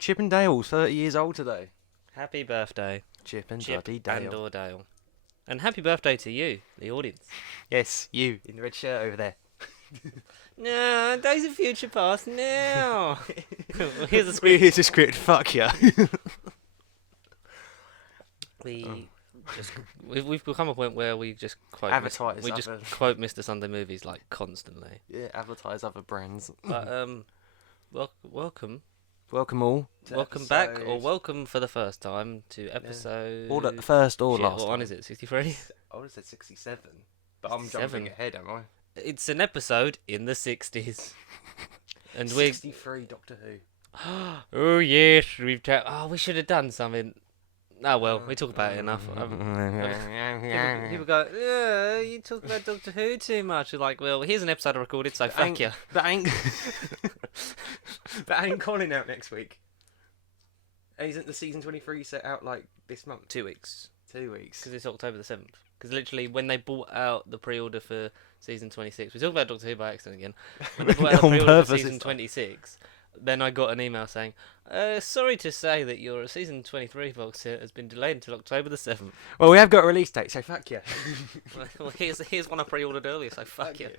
Chip and Dale, 30 years old today. Happy birthday, Chip and Chip Bloody Dale. and or Dale. And happy birthday to you, the audience. Yes, you in the red shirt over there. No, Days of Future Past now. Here's a We're script. here to script. Fuck ya. We've become a point where we just quote Advertise we just other- quote Mr. Sunday movies like constantly. Yeah, advertise other brands. But welcome Welcome back, or welcome for the first time to episode. Or the first or Shit, last. what one is it? 63. I would have said 67, but I'm 67. jumping ahead, am I? It's an episode in the 60s, and we're 63 Doctor Who. oh yes, we should have done something. Oh well, we talk about it enough. People go, yeah, you talk about Doctor Who too much. You're like, well, here's an episode I recorded, so fuck you. But ain't Colin out next week? Isn't the season 23 set out like this month? 2 weeks. 2 weeks. Because it's October the 7th. Because literally, when they bought out the pre-order for season 26, we talk about Doctor Who by accident again. When they bought out the On pre-order for purpose, season it's 26, then I got an email saying, sorry to say that your season 23 box set has been delayed until October the 7th. Well, we have got a release date, so fuck yeah. Well, here's one I pre-ordered earlier, so fuck you.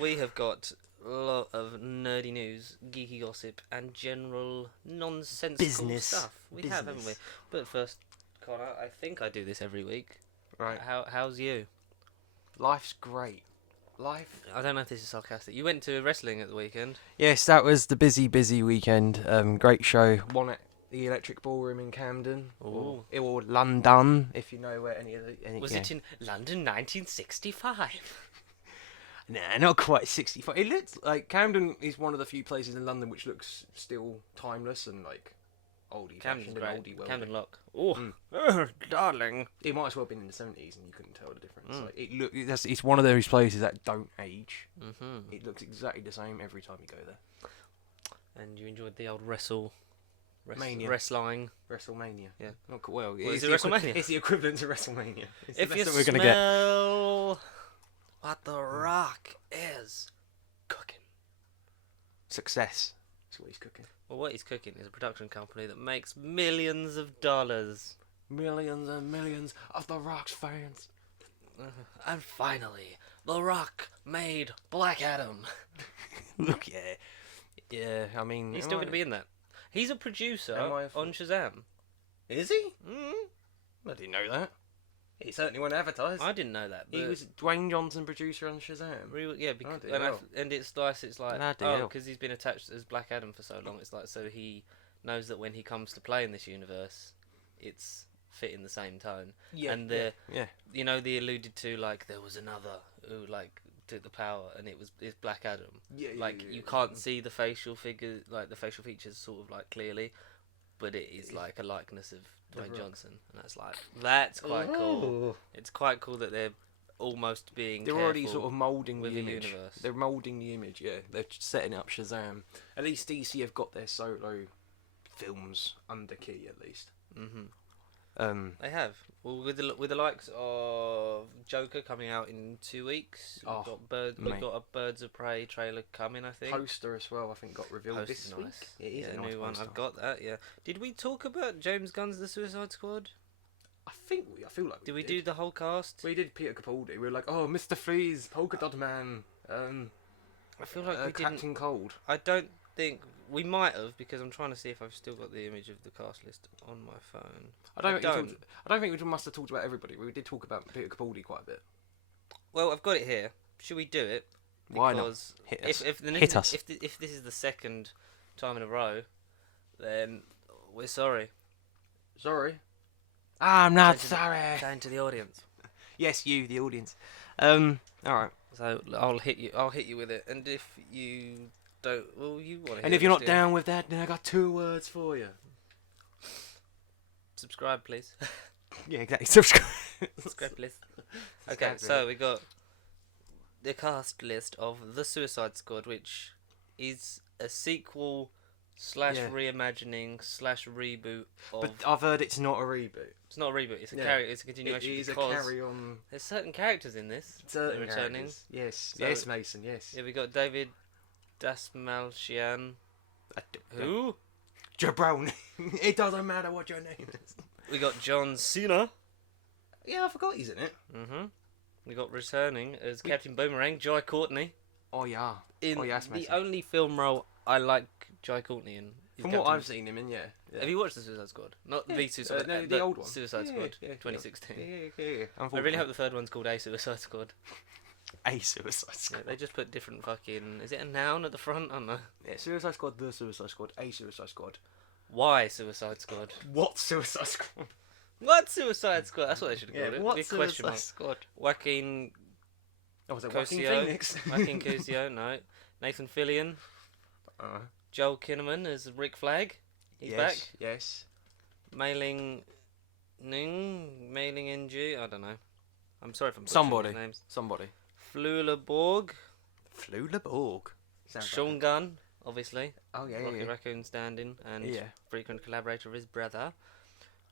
We have got a lot of nerdy news, geeky gossip, and general nonsensical Business. stuff. We have, haven't we? But first, Connor, I think I do this every week. Right. How's you? Life's great. I don't know if this is sarcastic. You went to wrestling at the weekend. Yes, that was the busy weekend. Great show. One at the Electric Ballroom in Camden. Ooh. Or London, if you know where any of the... Was it in London 1965? Nah, not quite 65. It looks like Camden is one of the few places in London which looks still timeless and like oldie Camden's fashioned and great. oldie world. Camden Lock. Oh, darling. It might as well have been in the 70s and you couldn't tell the difference. Mm. Like, it's one of those places that don't age. Mm-hmm. It looks exactly the same every time you go there. And you enjoyed the old Mania. wrestling. WrestleMania. Yeah. Not cool. Well, Is it WrestleMania? It's the equivalent to WrestleMania. It's the If best you that we're gonna get. smell what the Rock is cooking. Success. That's what he's cooking. Well, what he's cooking is a production company that makes millions of dollars. Millions and millions of The Rock's fans. And finally, The Rock made Black Adam. Look, yeah. I mean, He's still going to be in that. He's a producer on Shazam. Is he? I didn't know that. He certainly wasn't advertised. I didn't know that. He was Dwayne Johnson, producer on Shazam. Yeah, and it's nice. It's like Bloody hell. because he's been attached as Black Adam for so long. It's like so he knows that when he comes to play in this universe, it's fitting the same tone. Yeah, and yeah. you know, they alluded to like there was another who like took the power, and it's Black Adam. Yeah, like you can't see the facial figure, like the facial features, sort of like clearly, but it is like a likeness of Dwayne Johnson, and that's quite cool. It's quite cool that they're almost being. They're already sort of moulding the image. Universe. They're moulding the image. Yeah, they're setting up Shazam. At least DC have got their solo films under key. At least. They have. Well, with the likes of Joker coming out in 2 weeks, we've got a Birds of Prey trailer coming. I think Poster as well. I think got revealed Poster's this nice. week. It is a new nice one. poster. I've got that. Yeah. Did we talk about James Gunn's The Suicide Squad? I feel like Did we do the whole cast? We did Peter Capaldi. We were like, oh, Mr. Freeze, Polka Dot Man, I feel like we didn't. Captain Cold. I don't think we might have, because I'm trying to see if I've still got the image of the cast list on my phone. I don't think we must have talked about everybody. We did talk about Peter Capaldi quite a bit. Well, I've got it here. Should we do it? Why not? Because Hit us. Hit us. If this is the second time in a row, then we're sorry. Sorry. I'm not sorry. Saying to the audience. Yes, you, the audience. All right. So I'll hit you with it, and if you don't, well, you want to. And if you're not down with that, then I got 2 words for you. Subscribe, please. Yeah, exactly. Subscribe. Subscribe, please. Okay, so we got the cast list of The Suicide Squad, which is a sequel / reimagining / reboot of. But I've heard it's not a reboot. It's not a reboot. It's a it's a continuation. It is because a carry on. There's certain characters in this. Certain returning. Characters. Yes. So, yes, Mason. Yes. Yeah, we got David Dasmalchian. Who? Jabroni. It doesn't matter what your name is. We got John Cena. Yeah, I forgot he's in it. We got returning as Captain Boomerang, Jai Courtney. Oh yeah. In that's the amazing. only film role I like Jai Courtney in. From what I've seen him in, yeah. Have you watched the Suicide Squad? Not the Suicide, no, the old one. Suicide Squad, 2016. Yeah. I really hope the third one's called A Suicide Squad. A Suicide Squad. Yeah, they just put different fucking. Is it a noun at the front? I don't know. Yeah, Suicide Squad, the Suicide Squad, A Suicide Squad. Why Suicide Squad? What Suicide Squad? What Suicide Squad? That's what they should have called it. What Big Suicide question mark. Squad? Joaquin Oh, was it Joaquin Cosio? Phoenix? Joaquin Cosio, no. Nathan Fillion. Joel Kinnaman as Rick Flag. He's back. Yes. Mailing NG. I don't know. I'm sorry if I'm butchering Somebody. these names. Somebody. Flula Borg. Flula Borg. Sean Gunn, obviously. Oh yeah, Rocky yeah. Raccoon stand-in and Yeah. frequent collaborator of his brother.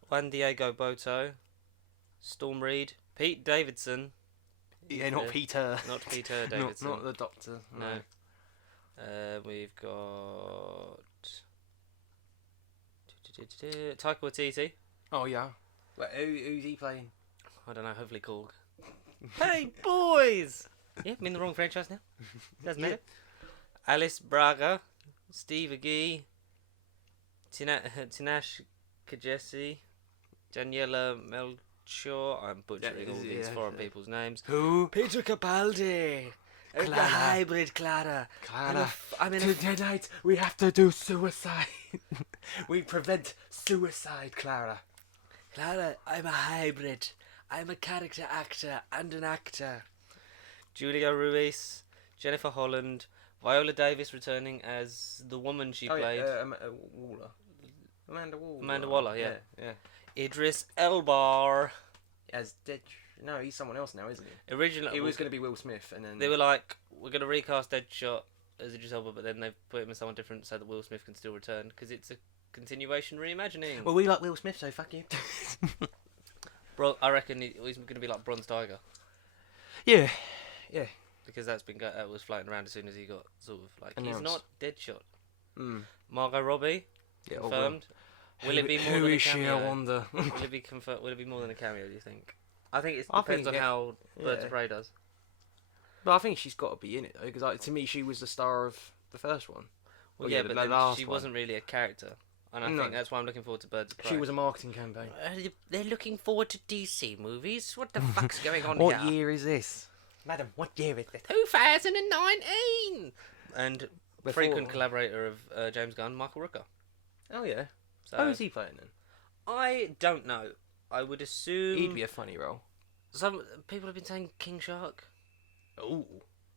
Juan Diego Boto. Storm Reed. Pete Davidson. Yeah, not Peter. Not Peter Davidson. Not the Doctor. No. We've got Taika Waititi. Oh yeah. Wait, who's he playing? I don't know. Hopefully, Korg. Hey boys! Yeah, I'm in the wrong franchise now. Doesn't matter. Alice Braga, Steve Agee, Tinash Kajesi, Daniela Melchior. I'm butchering all these foreign people's names. Who? Peter Capaldi. Clara. The hybrid Clara. Clara. I'm in Tonight we have to do suicide. We prevent suicide, Clara. Clara, I'm a hybrid. I'm a character actor and an actor. Julia Ruiz, Jennifer Holland, Viola Davis returning as the woman she played. Waller. Amanda Waller. Amanda Waller, yeah. Yeah. Idris Elba. As Dead. No, he's someone else now, isn't he? Originally, It was going to be Will Smith, and then they were like, we're going to recast Deadshot as Idris Elba, but then they've put him as someone different so that Will Smith can still return because it's a continuation reimagining. Well, we like Will Smith, so fuck you. Bro, I reckon he's going to be like Bronze Tiger. Yeah. Because that's been was floating around as soon as he got sort of like Announced. he's not Deadshot. Mm. Margot Robbie Yeah. confirmed. Will it be more Who than a is she? cameo? I wonder. Will it be confirmed? Will it be more than a cameo? Do you think? I think it I depends think on how Birds of Prey does. But I think she's got to be in it though, because like, to me, she was the star of the first one. Well, Well, yeah, the but then last she one. wasn't really a character, and I No. think that's why I'm looking forward to Birds of Prey. She was a marketing campaign. They're looking forward to DC movies. What the fuck's going on What here? year is this, madam? What year is it? 2019. And Before- frequent collaborator of James Gunn, Michael Rooker. Oh yeah. So Who's he playing then? I don't know. I would assume He'd be a funny role. some people have been saying King Shark, Oh.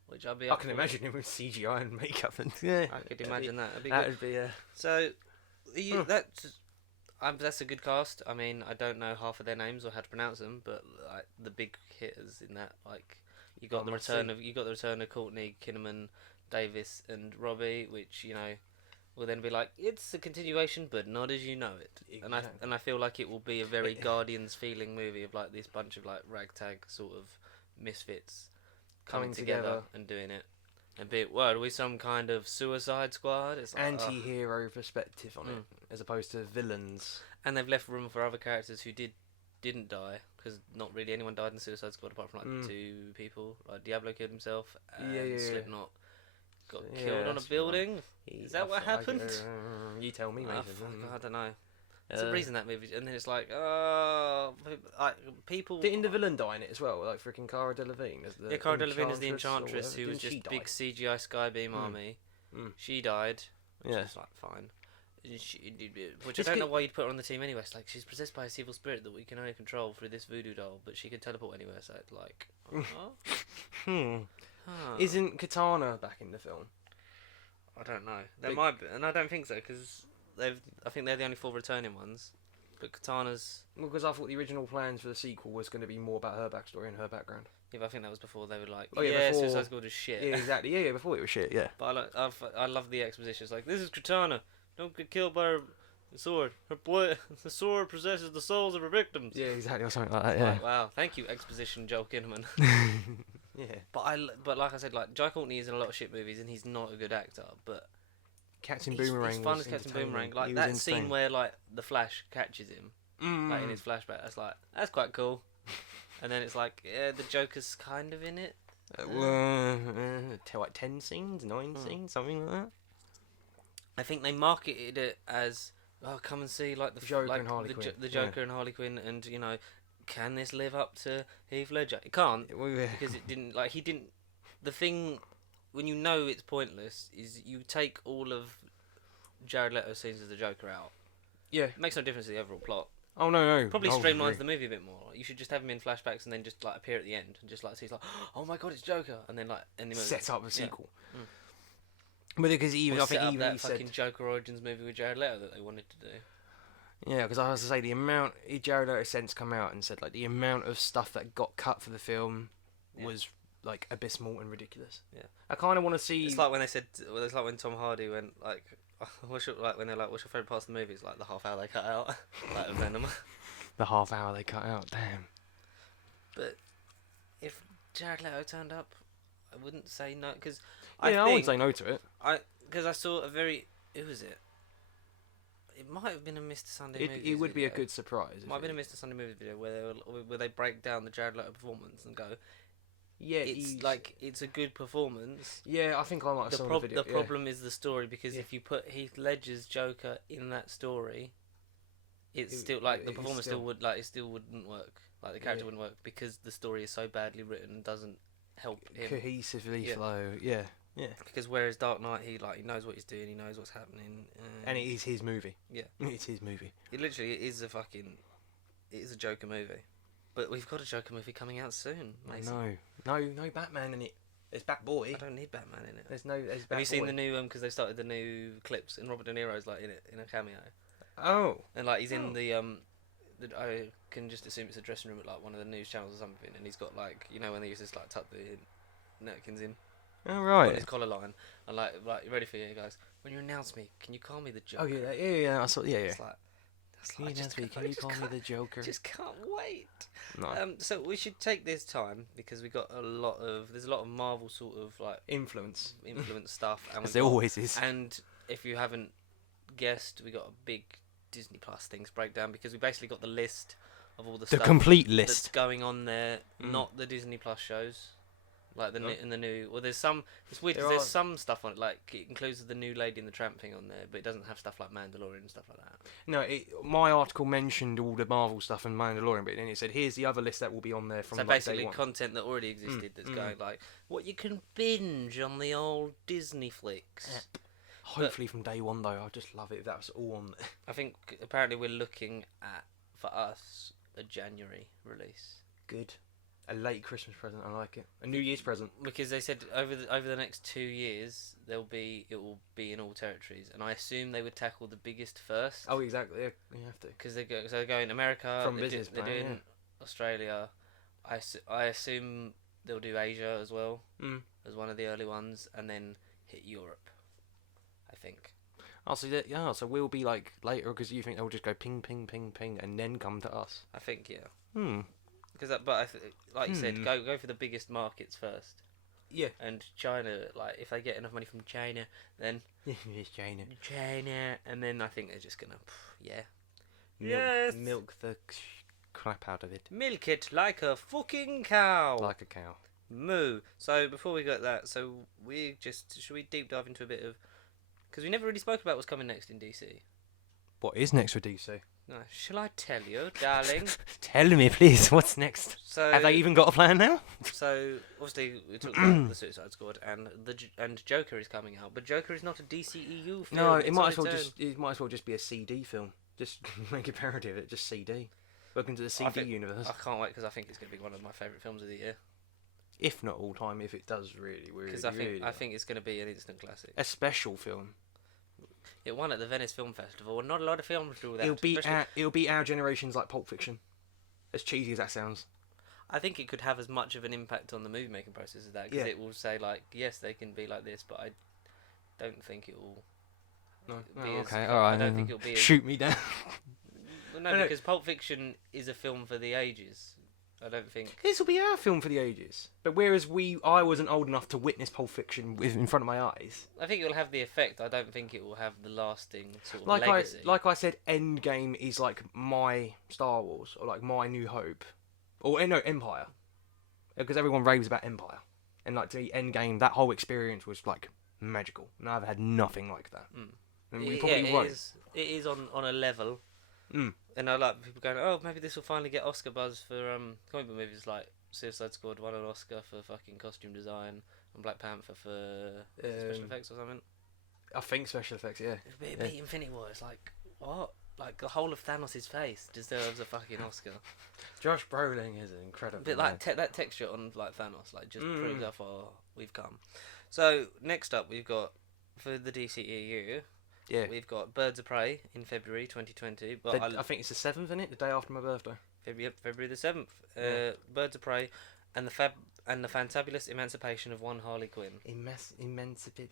which I'd be. I up can for. imagine him with CGI and makeup and yeah. I could imagine that. That'd be That good. would be a. So, that's a good cast. I mean, I don't know half of their names or how to pronounce them, but like the big hitters in that, like you got the return of Courtney, Kinnaman, Davis, and Robbie, which will then be like it's a continuation, but not as you know it. Exactly. And I feel like it will be a very Guardians feeling movie of like this bunch of like ragtag sort of misfits coming together and doing it. And be it, what, are we some kind of Suicide Squad? It's like, Anti-hero perspective on it, as opposed to villains. and they've left room for other characters who didn't die, because not really anyone died in the Suicide Squad apart from like 2 people. Like Diablo killed himself, and Slipknot got killed on a building. Is that what happened? You tell me, mate. I don't know. There's a reason that movie, and then it's like, people. Didn't the villain die in it as well? Like freaking Cara Delevingne as the Cara Delevingne is the Enchantress, Enchantress, who was Didn't she just die? big CGI Skybeam army. She died. Which Yeah. is like fine. Which I don't know why you'd put her on the team anyway. It's like she's possessed by a evil spirit that we can only control through this voodoo doll, but she can teleport anywhere. So it's like, Isn't Katana back in the film? I don't know. There might be, and I don't think so because I think they're the only 4 returning ones. But Katana's. Well, because I thought the original plans for the sequel was going to be more about her backstory and her background. Yeah, but I think that was before they were like, before... Suicide Squad is shit. Yeah, exactly. Yeah, before it was shit. Yeah. But I love the exposition. It's like, this is Katana. Don't get killed by her sword. The sword possesses the souls of her victims. Yeah, exactly, or something like that. Yeah. Like, wow, thank you, exposition, Joel Kinnaman. Yeah. But like I said, like Jai Courtney is in a lot of shit movies, and he's not a good actor. But Captain He's Boomerang. fun was as Captain entertaining. Boomerang. Like He was that scene entertaining. where like the Flash catches him, like in his flashback. That's quite cool. And then it's like, yeah, the Joker's kind of in it. Like 10 scenes, 9 scenes, something like that. I think they marketed it as, oh, come and see like the Joker like and Harley Quinn. the Joker and Harley Quinn, and you know, can this live up to Heath Ledger? It can't because it didn't. Like he didn't. The thing, when you know it's pointless, is you take all of Jared Leto's scenes as the Joker out. Yeah. It makes no difference to the overall plot. Oh no. Probably streamlines the movie a bit more. You should just have him in flashbacks and then just like appear at the end and just like he's like, oh my god, it's Joker, and then like end the movie. Set up a sequel. Yeah. But because even I think set up even that he fucking said, Joker Origins movie with Jared Leto that they wanted to do. yeah, because I was to say the amount Jared Leto since come out and said like the amount of stuff that got cut for the film was like abysmal and ridiculous. Yeah, I kind of want to see. It's like when they said, well, it's like when Tom Hardy went like, what's your when they're like, what's your favorite part of the movie? It's like the half hour they cut out, like of Venom. The half hour they cut out. Damn. But if Jared Leto turned up, I wouldn't say no because I wouldn't say no to it. Because I saw a very, who was it? It might have been a Mr. Sunday movie. It would be a good surprise. It might have been a Mr. Sunday movie video where they break down the Jared Leto performance and go, yeah, it's a good performance. Yeah, I think I might have seen the video. The problem is the story because if you put Heath Ledger's Joker in that story, it's still like the performance still would like it still wouldn't work. Like the character wouldn't work because the story is so badly written and doesn't help him cohesively flow. Yeah. Yeah. Because whereas Dark Knight, he knows what he's doing, he knows what's happening, and it is his movie. Yeah, it's his movie. It is a Joker movie, but we've got a Joker movie coming out soon. Mason. No Batman in it. There's Batboy. I don't need Batman in it. There's Batboy. Have you seen the new because they started the new clips and Robert De Niro's like in it in a cameo. Oh. And like he's in the I can just assume it's a dressing room at like one of the news channels or something, and he's got like when they used to like tuck the napkins in. Oh right. On his collar line, and like ready for you guys. When you announce me, can you call me the Joker? Oh yeah. I saw. Yeah. It's like can you call me the Joker? Just can't wait. No. So we should take this time because there's a lot of Marvel sort of like influence stuff, and there always is. And if you haven't guessed, we got a big Disney Plus things breakdown because we basically got the list of all the stuff complete list that's going on there, not the Disney Plus shows. Like in the new, well, there's some. It's weird because there's some stuff on it. Like it includes the new Lady and the Tramp thing on there, but it doesn't have stuff like Mandalorian and stuff like that. No, my article mentioned all the Marvel stuff and Mandalorian, but then it said here's the other list that will be on there from. So like, basically, day one. content that already existed that's going like what you can binge on the old Disney flicks. Hopefully from day one though, I'd just love it if that was all on there. I think apparently we're looking at for us a January release. Good. A late Christmas present, I like it. A New Year's present. Because they said over the next 2 years it will be in all territories, and I assume they would tackle the biggest first. Oh, exactly. Yeah, you have to. Because they're going America. From business plan, they're doing Australia. I assume they'll do Asia as well as one of the early ones, and then hit Europe. I think. Oh, so yeah. So we'll be like later because you think they'll just go ping, ping, ping, ping, and then come to us. I think yeah. Because like you said, go for the biggest markets first. Yeah. And China, like if they get enough money from China, then it's China. China, and then I think they're just gonna, milk the crap out of it. Milk it like a fucking cow. Like a cow. Moo. So before we got that, should we deep dive into a bit of, because we never really spoke about what's coming next in DC. What is next for DC? No, shall I tell you, darling? Tell me, please. What's next? So, have they even got a plan now? So obviously we talked about the Suicide Squad and Joker is coming out, but Joker is not a DCEU film. No, it might as well just be a CD film. Just make a parody of it. Just CD. Welcome to the CD universe. I can't wait because I think it's going to be one of my favourite films of the year. If not all time, if it does really. Because I think it's going to be an instant classic. A special film. It won at the Venice Film Festival, and not a lot of films do that. It'll be our generation's like Pulp Fiction. As cheesy as that sounds. I think it could have as much of an impact on the movie making process as that, because it will say like, yes, they can be like this, but I don't think it will. No. Okay. All right. I don't think it'll be. Shoot me down. Well, no, because Pulp Fiction is a film for the ages. I don't think This will be our film for the ages. But whereas I wasn't old enough to witness Pulp Fiction in front of my eyes. I think it will have the effect. I don't think it will have the lasting sort of Like legacy. I said, Endgame is like my Star Wars or like my New Hope, or no Empire, because everyone raves about Empire, and like to me, Endgame, that whole experience was like magical, and I've had nothing like that. And we probably won't. It is on a level. And I like people going, oh, maybe this will finally get Oscar buzz for comic book movies like Suicide Squad won an Oscar for fucking costume design and Black Panther for special effects or something. I think special effects, yeah. It beat Infinity War. It's like, what? Like the whole of Thanos' face deserves a fucking Oscar. Josh Brolin is incredible. But like that texture on like Thanos, like just proves how far we've come. So next up, we've got for the DCEU. Yeah. We've got Birds of Prey in February 2020. But I think it's the 7th, isn't it? The day after my birthday. February the 7th. Birds of Prey and the Fantabulous Emancipation of One Harley Quinn. Emancipated.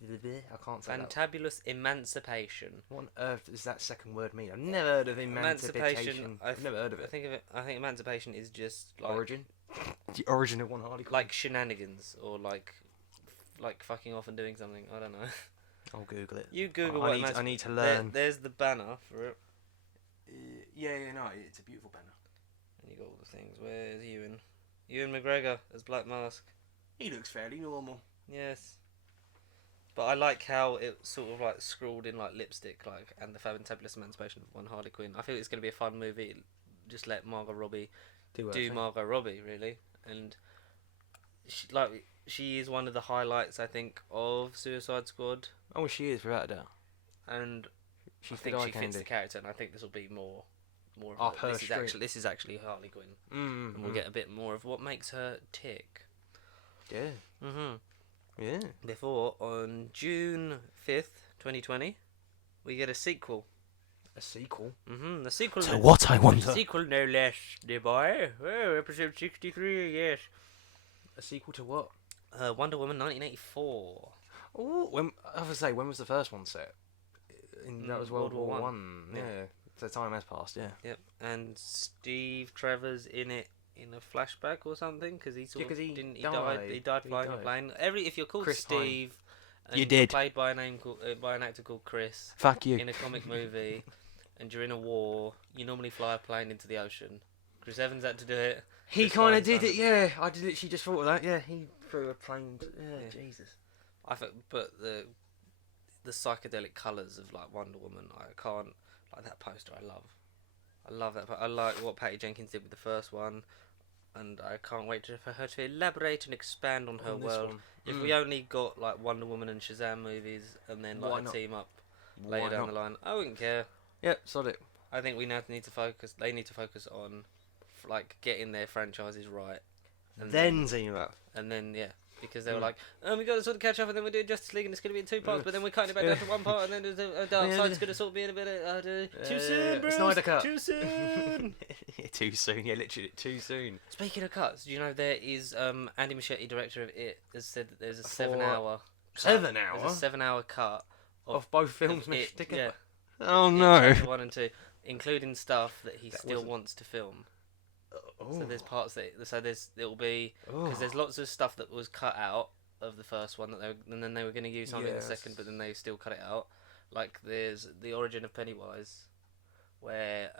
I can't say Fantabulous Emancipation. What on earth does that second word mean? I've never heard of emancipation. I've never heard of it. I think emancipation is just like origin. The origin of One Harley Quinn. Like shenanigans or like fucking off and doing something. I don't know. I'll Google it. You Google I need to learn. There's the banner for it. Yeah, no, it's a beautiful banner. And you got all the things. Where's Ewan? Ewan McGregor as Black Mask. He looks fairly normal. Yes. But I like how it sort of like scrawled in like lipstick, like, and the Fantabulous Emancipation of One Harley Quinn. I feel it's going to be a fun movie. Just let Margot Robbie do Margot Robbie, really. And she is one of the highlights, I think, of Suicide Squad. Oh, she is, without a doubt. And I think she fits the character, and I think this will be more up her this is actually Harley Quinn. And we'll get a bit more of what makes her tick. Yeah. Yeah. Before, on June 5th, 2020, we get a sequel. A sequel? The sequel. To what, I wonder? Sequel, no less, dear boy. Oh, episode 63, yes. A sequel to what? Wonder Woman 1984. Oh, when was the first one set? That was World War One. Yeah. So time has passed. Yeah. Yep. And Steve Trevor's in it in a flashback or something because he died flying a plane. If you're called Steve, and you did. Played by an actor called Chris. Fuck you. In a comic movie, and you're in a war, you normally fly a plane into the ocean. Chris Evans had to do it. He kind of did it. Yeah, I literally just thought of that. Yeah, he flew a plane. Yeah, Jesus. I think, but the psychedelic colours of like Wonder Woman, I can't like that poster. I love that. I like what Patty Jenkins did with the first one, and I can't wait for her to elaborate and expand on her world. If we only got like Wonder Woman and Shazam movies, and then like a team up later down the line, I wouldn't care. Yep, sod it. I think we now need to focus. They need to focus on like getting their franchises right, and then team up. And then because they were like, we got to sort of catch up, and then we're doing Justice League, and it's going to be in 2 parts, but then we're cutting it back down to 1 part, and then the Dark Side's going to sort of be in a bit of too soon, bro. Snyder cut. Too soon. Too soon. Yeah, literally too soon. Speaking of cuts, do you know there is Andy Muschietti, director of It, has said that there's a 7-hour. 7 hour. There's a 7-hour cut of both films mixed together. Yeah. Oh no. Chapter 1 and 2, including stuff that he still wants to film. So there's parts it'll be because there's lots of stuff that was cut out of the first one and then they were going to use something in the second, but then they still cut it out. Like there's the origin of Pennywise, where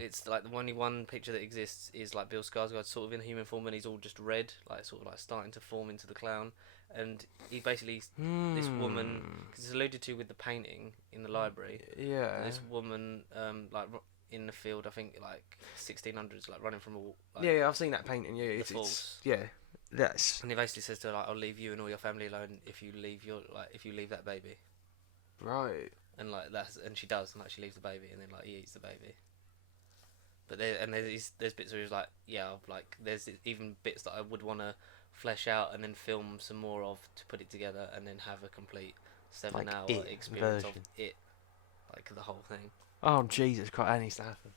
it's like the only one picture that exists is like Bill Skarsgård sort of in human form, and he's all just red, like sort of like starting to form into the clown. And he basically this woman, because it's alluded to with the painting in the library. Yeah. This woman like in the field, I think like 1600s, like running from a. Like, yeah, I've seen that painting. Yeah, it's that's. And he basically says to her, like, "I'll leave you and all your family alone if you leave that baby." Right. And like and she does, and like she leaves the baby, and then like he eats the baby. But there's bits where he's like, there's even bits that I would want to flesh out and then film some more of to put it together, and then have a complete 7-hour experience of it, like the whole thing. Oh Jesus Christ, that needs to happen.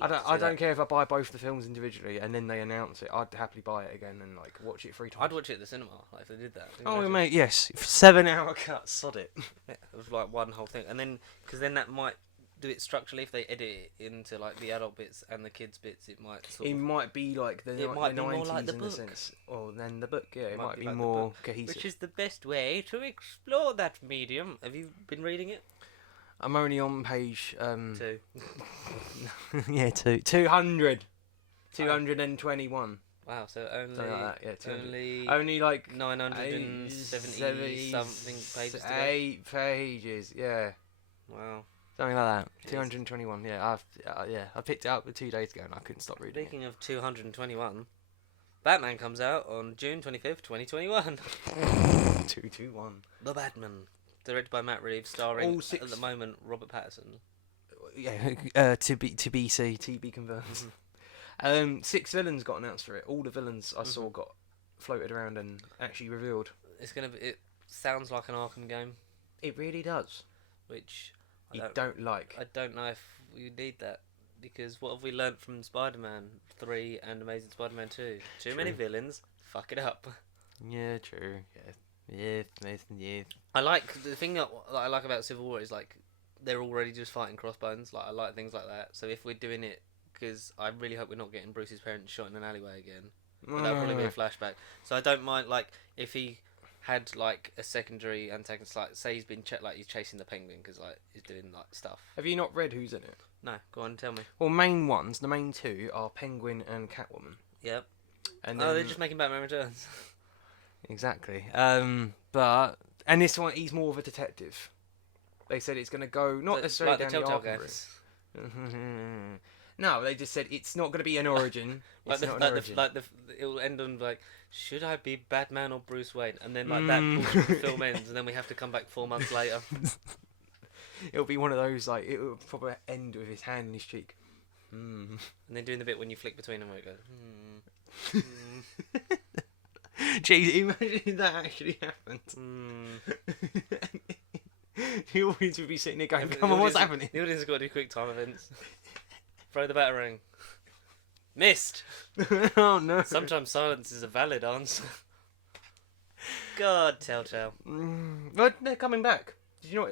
I don't care if I buy both the films individually and then they announce it. I'd happily buy it again and like watch it 3 times. I'd watch it at the cinema, like if they did that. Oh mate, yes, 7-hour cut, sod it. Yeah, it was like one whole thing, and then because then that might do it structurally, if they edit it into like the adult bits and the kids bits, it might sort It of. might be like the, It might the be more 90s like the in book. a sense. Or then the book, yeah. It might be like the more book, cohesive. which is the best way to explore that medium. Have you been reading it? I'm only on page... 2. yeah, 200. 221. Wow, so only Something like that, yeah, 200. only Only like 970 something pages to go. 8 pages, yeah. Wow. Something like that. Jeez. 221. Yeah, I picked it up 2 days ago and I couldn't stop reading Speaking of 221, Batman comes out on June 25th, 2021. it. 221. The Batman, directed by Matt Reeves, starring All 6 at the moment Robert Pattinson. Yeah, to be confirmed. 6 villains got announced for it. All the villains I saw got floated around and actually revealed. It's gonna be. It sounds like an Arkham game, It really does. which You don't like. I don't know if we need that, because what have we learnt from Spider-Man 3 and Amazing Spider-Man 2? Too many villains. Fuck it up. Yeah, true. Yeah, Nathan. Yeah. I like the thing that I like about Civil War is like they're already just fighting crossbones. Like I like things like that. So if we're doing it, because I really hope we're not getting Bruce's parents shot in an alleyway again. But that'll probably be a flashback. So I don't mind like if he had like a secondary antagonist, like say he's been like he's chasing the Penguin because like he's doing like stuff. Have you not read who's in it? No, go on, tell me. Well, the main 2 are Penguin and Catwoman. Yep. And they're just making Batman Returns. Exactly. But this one, he's more of a detective. They said it's going to go not necessarily like down the Telltale Arkham games. route. No, they just said it's not going to be an origin. It's not an origin. It will end on like, should I be Batman or Bruce Wayne? And then like that portion of the film ends, and then we have to come back 4 months later. It'll be one of those like it will probably end with his hand in his cheek. And then doing the bit when you flick between them where it goes. Jeez, imagine that actually happened. The audience would be sitting there going, "Come on, what's happening?" The audience has got to do quick time events. Throw the batarang. Missed. Oh no! Sometimes silence is a valid answer. God, Telltale. But they're coming back. Did you know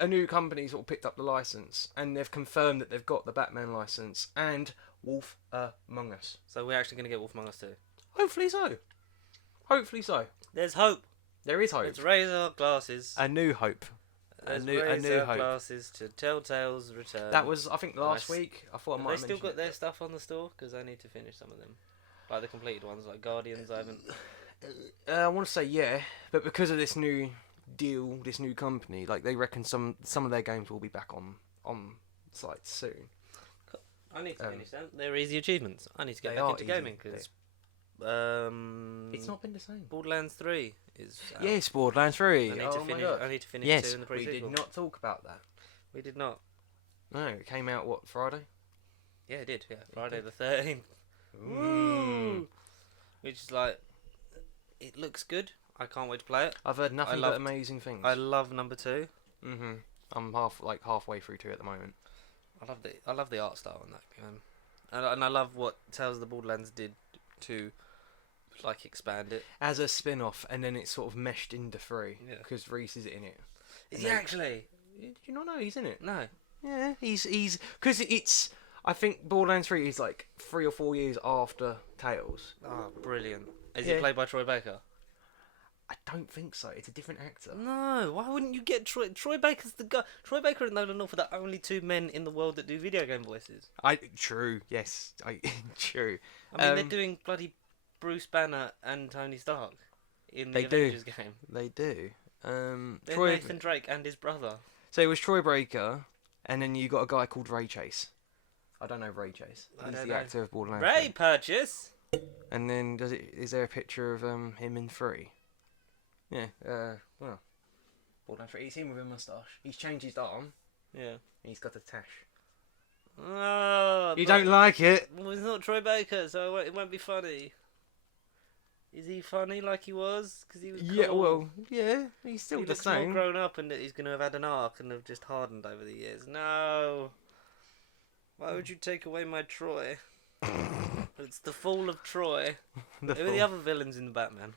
a new company sort of picked up the license and they've confirmed that they've got the Batman license and Wolf Among Us. So we're actually going to get Wolf Among Us 2. Hopefully so. Hopefully so. There's hope. There is hope. Let's raise our glasses. A new hope. Let's a new raise our hope. glasses to Telltale's return. That was, I think, last week. I thought I might Have they still mention got it. their stuff on the store? Because I need to finish some of them. Like the completed ones, like Guardians, I haven't... I want to say yeah, but because of this new deal, this new company, like they reckon some of their games will be back on site soon. I need to finish them. They're easy achievements. I need to get They back are into gaming easy. because It's not been the same. Borderlands 3 is out. Yes, Borderlands 3. I need Oh to my finish. God. I need to finish Yes, 2 in the we pre-sequel. did not talk about that. We did not. No, it came out what, Friday? Yeah, it did. Yeah, Friday the 13th. Woo! Which is like, it looks good. I can't wait to play it. I've heard nothing but amazing things. I love number 2. I'm halfway through 2 at the moment. I love the art style in that game, and I love what Tales of the Borderlands did to like expand it As a spin-off, and then it's sort of meshed into 3 Yeah. because Reese is in it. Is he actually? Did you not know he's in it? No. Yeah, he's because it's. I think Borderlands 3 is like 3 or 4 years after Tales. Oh, brilliant. Is Yeah. he played by Troy Baker? I don't think so. It's a different actor. No, why wouldn't you get Troy? Troy Baker's the guy. Troy Baker and Nolan North are the only 2 men in the world that do video game voices. True. Yes. True. I mean, they're doing bloody Bruce Banner and Tony Stark in the They do. Avengers game. They do. They're Troy. Nathan Drake and his brother. So it was Troy Baker, and then you got a guy called Ray Chase. I don't know Ray Chase. I He's don't the know. actor of Borderlands. Ray 3. Purchase. And then is there a picture of him in 3? Yeah. Well, Borderlands 3. He's him with a moustache. He's changed his arm. Yeah. He's got a tash. Oh, You don't like it? Well, it's not Troy Baker, so it won't be funny. Is he funny like he was? Because he was cool. Yeah. Well. Yeah. He's still he the looks more same. grown up, and that he's going to have had an arc and have just hardened over the years. No. Why would you take away my Troy? It's the fall of Troy. Who are the other villains in Batman?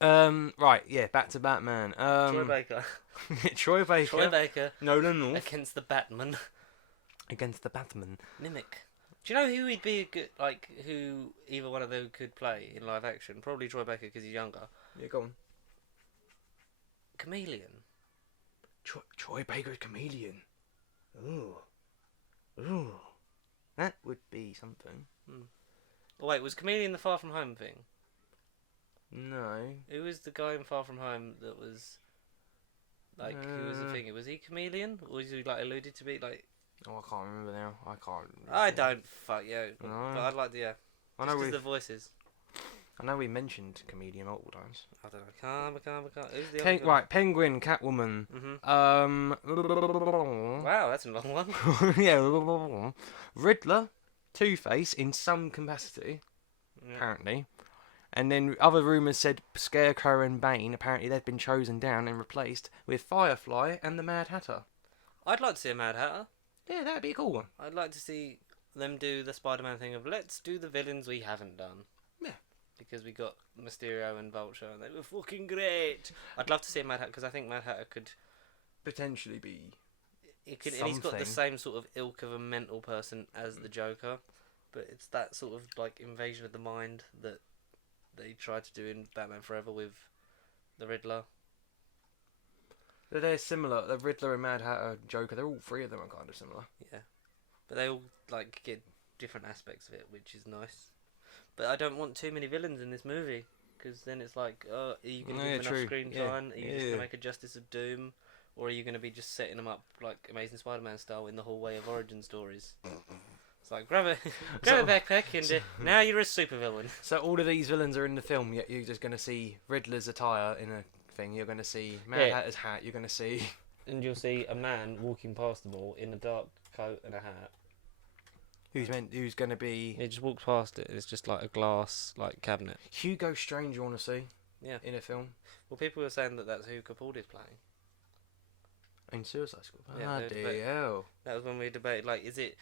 Right, yeah, back to Batman. Troy Baker. Troy Baker. Troy Baker Nolan North against the Batman. against the Batman. Mimic. Do you know who he'd be a good, who either one of them could play in live action? Probably Troy Baker because he's younger. Yeah, go on. Chameleon. Troy Baker's Chameleon. Ooh. That would be something. Oh, wait, was Chameleon the Far From Home thing? No. Who was the guy in Far From Home that was, who was the thing? Was he Chameleon? Or was he, alluded to be, Oh, I can't remember now. I don't fuck you. No. But I'd like to, yeah. I know the voices. I know we mentioned Chameleon multiple times. I don't know. Can't. Who's the other guy? Right, Penguin, Catwoman. Wow, that's a long one. Yeah. Riddler, Two-Face in some capacity, apparently. And then other rumours said Scarecrow and Bane, apparently they've been chosen down and replaced with Firefly and the Mad Hatter. I'd like to see a Mad Hatter. Yeah, that'd be a cool one. I'd like to see them do the Spider-Man thing of let's do the villains we haven't done. Yeah. Because we got Mysterio and Vulture and they were fucking great. I'd love to see a Mad Hatter because I think Mad Hatter could potentially be and he's got the same sort of ilk of a mental person as the Joker, but it's that sort of invasion of the mind that they tried to do in Batman Forever with the Riddler. They're similar. The Riddler and Mad Hatter, Joker, they're all three of them are kind of similar. Yeah. But they all get different aspects of it, which is nice. But I don't want too many villains in this movie, because then it's are you going to give them enough screen time? Are you just going to make a Justice of Doom? Or are you going to be just setting them up like Amazing Spider-Man style in the hallway of origin stories? It's like, grab a backpack and now you're a supervillain. So all of these villains are in the film, yet you're just going to see Riddler's attire in a thing. You're going to see Mad Hatter's hat. You're going to see... And you'll see a man walking past them all in a dark coat and a hat. Who's going to be... He just walks past it. It's just like a glass cabinet. Hugo Strange you want to see? Yeah. In a film? Well, people were saying that that's who Capaldi's playing. In Suicide Squad? Yeah, hell. That was when we debated, is it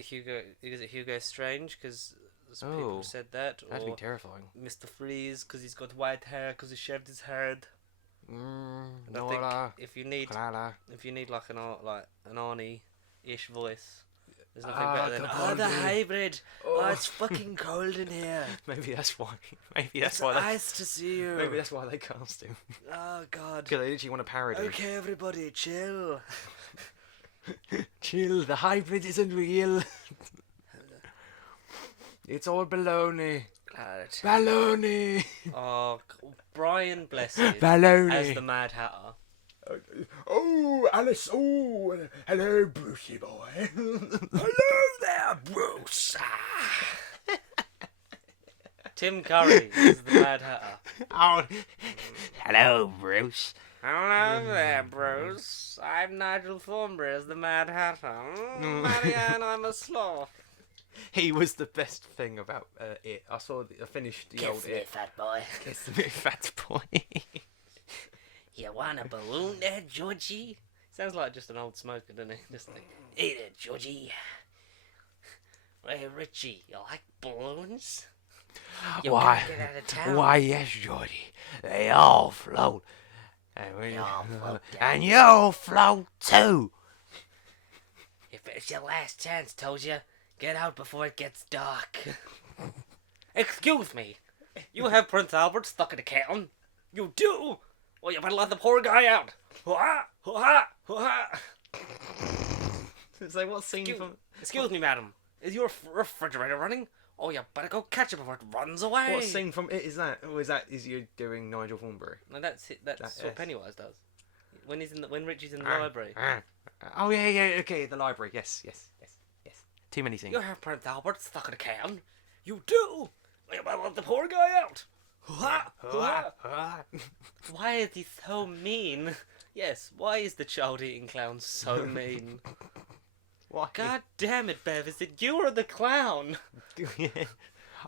Hugo Strange, because people said that, that'd or be terrifying. Mr. Freeze, because he's got white hair, because he shaved his head. And I think if you need an Arnie-ish voice, there's nothing better than the hybrid. It's fucking cold in here. Maybe that's why. It's nice to see you. Maybe that's why they cast him. Oh God. Because they literally want a parody. Okay, everybody, chill. Chill. The hybrid isn't real. It's all baloney. Baloney. Oh, Brian Blessed baloney as the Mad Hatter. Oh, Alice. Oh, hello, Brucey boy. Hello there, Bruce. Tim Curry is the Mad Hatter. Oh, hello, Bruce. Hello there, Bruce. I'm Nigel Thornberry as the Mad Hatter. Marianne, I'm a sloth. He was the best thing about it. I finished the old Kiss me, fat boy. Kiss me, fat boy. You want a balloon there, Georgie? Sounds like just an old smoker, doesn't he? Just eat it, Georgie. Hey, Richie, you like balloons? You Why? Get out of town. Why, yes, Georgie. They all float. And you'll float too. If it's your last chance, told you. Get out before it gets dark. Excuse me. You have Prince Albert stuck in a can? You do? Well, you better let the poor guy out. Hoo-ha! Hoo-ha! Hoo-ha! So what scene from... Excuse me, madam. Is your refrigerator running? Oh, you better go catch it before it runs away. What scene from it is that? Or is you doing Nigel Thornberry? No, that's it. That's what Pennywise does. When Richie's in the library. Oh, yeah, okay, the library. Yes. Too many scenes. You have Prince Albert stuck in a can? You do? Well, you better let the poor guy out. Why is he so mean? Yes, why is the child-eating clown so mean? Why? God damn it, Bev, is it you or the clown?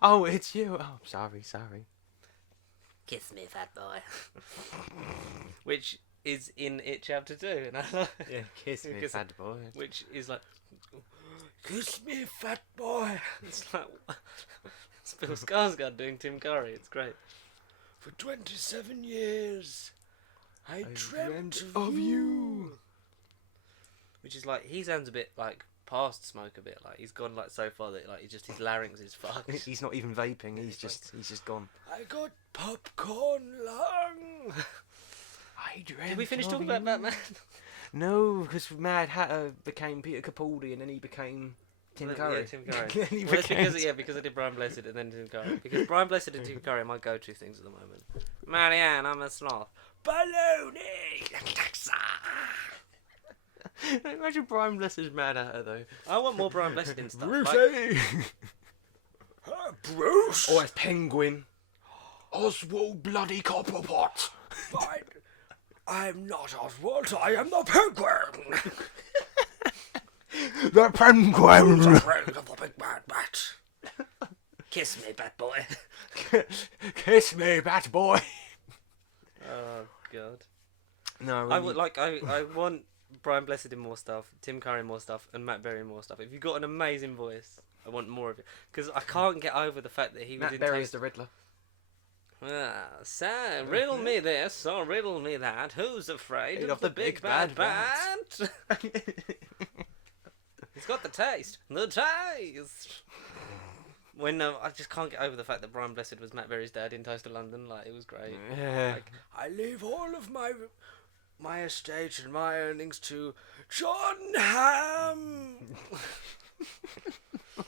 Oh, it's you. Oh, sorry. Kiss me, fat boy. Which is in It Chapter 2. And I love yeah, kiss me, fat boy. Which is like, kiss me, fat boy. It's like, it's Bill Skarsgård doing Tim Curry. It's great. For 27 years, I dreamt of you. Which is like, he sounds a bit like past smoke a bit. Like he's gone like so far that like his larynx is fucked. He's not even vaping. He's just gone. I got popcorn lung. I dreamt. Did we finish talking about Batman? No, because Mad Hatter became Peter Capaldi and then he became Tim Curry. Yeah, Tim Curry. Well, it's because I did Brian Blessed and then Tim Curry. Because Brian Blessed and Tim Curry are my go-to things at the moment. Marianne, I'm a sloth. Baloney! Imagine Brian Blessed's Mad Hatter though. I want more Brian Blessed in stuff. Brucey! Bruce! Or as Penguin. Oswald Bloody Copperpot. I'm not Oswald, I am the Penguin! The Penguin! Who's afraid of the big bad bat? Kiss me, bat boy. Kiss me, bat boy. Oh, God. No, I would like. I want Brian Blessed in more stuff, Tim Curry in more stuff, and Matt Berry in more stuff. If you've got an amazing voice, I want more of it. Because I can't get over the fact that he was Matt in Berry is the Riddler. So, riddle me this or riddle me that. Who's afraid of the big bad bat? He's got the taste. The taste. When I just can't get over the fact that Brian Blessed was Matt Berry's dad in Toast of London. Like, it was great. Yeah. Like, I leave all of my estate and my earnings to John Hamm.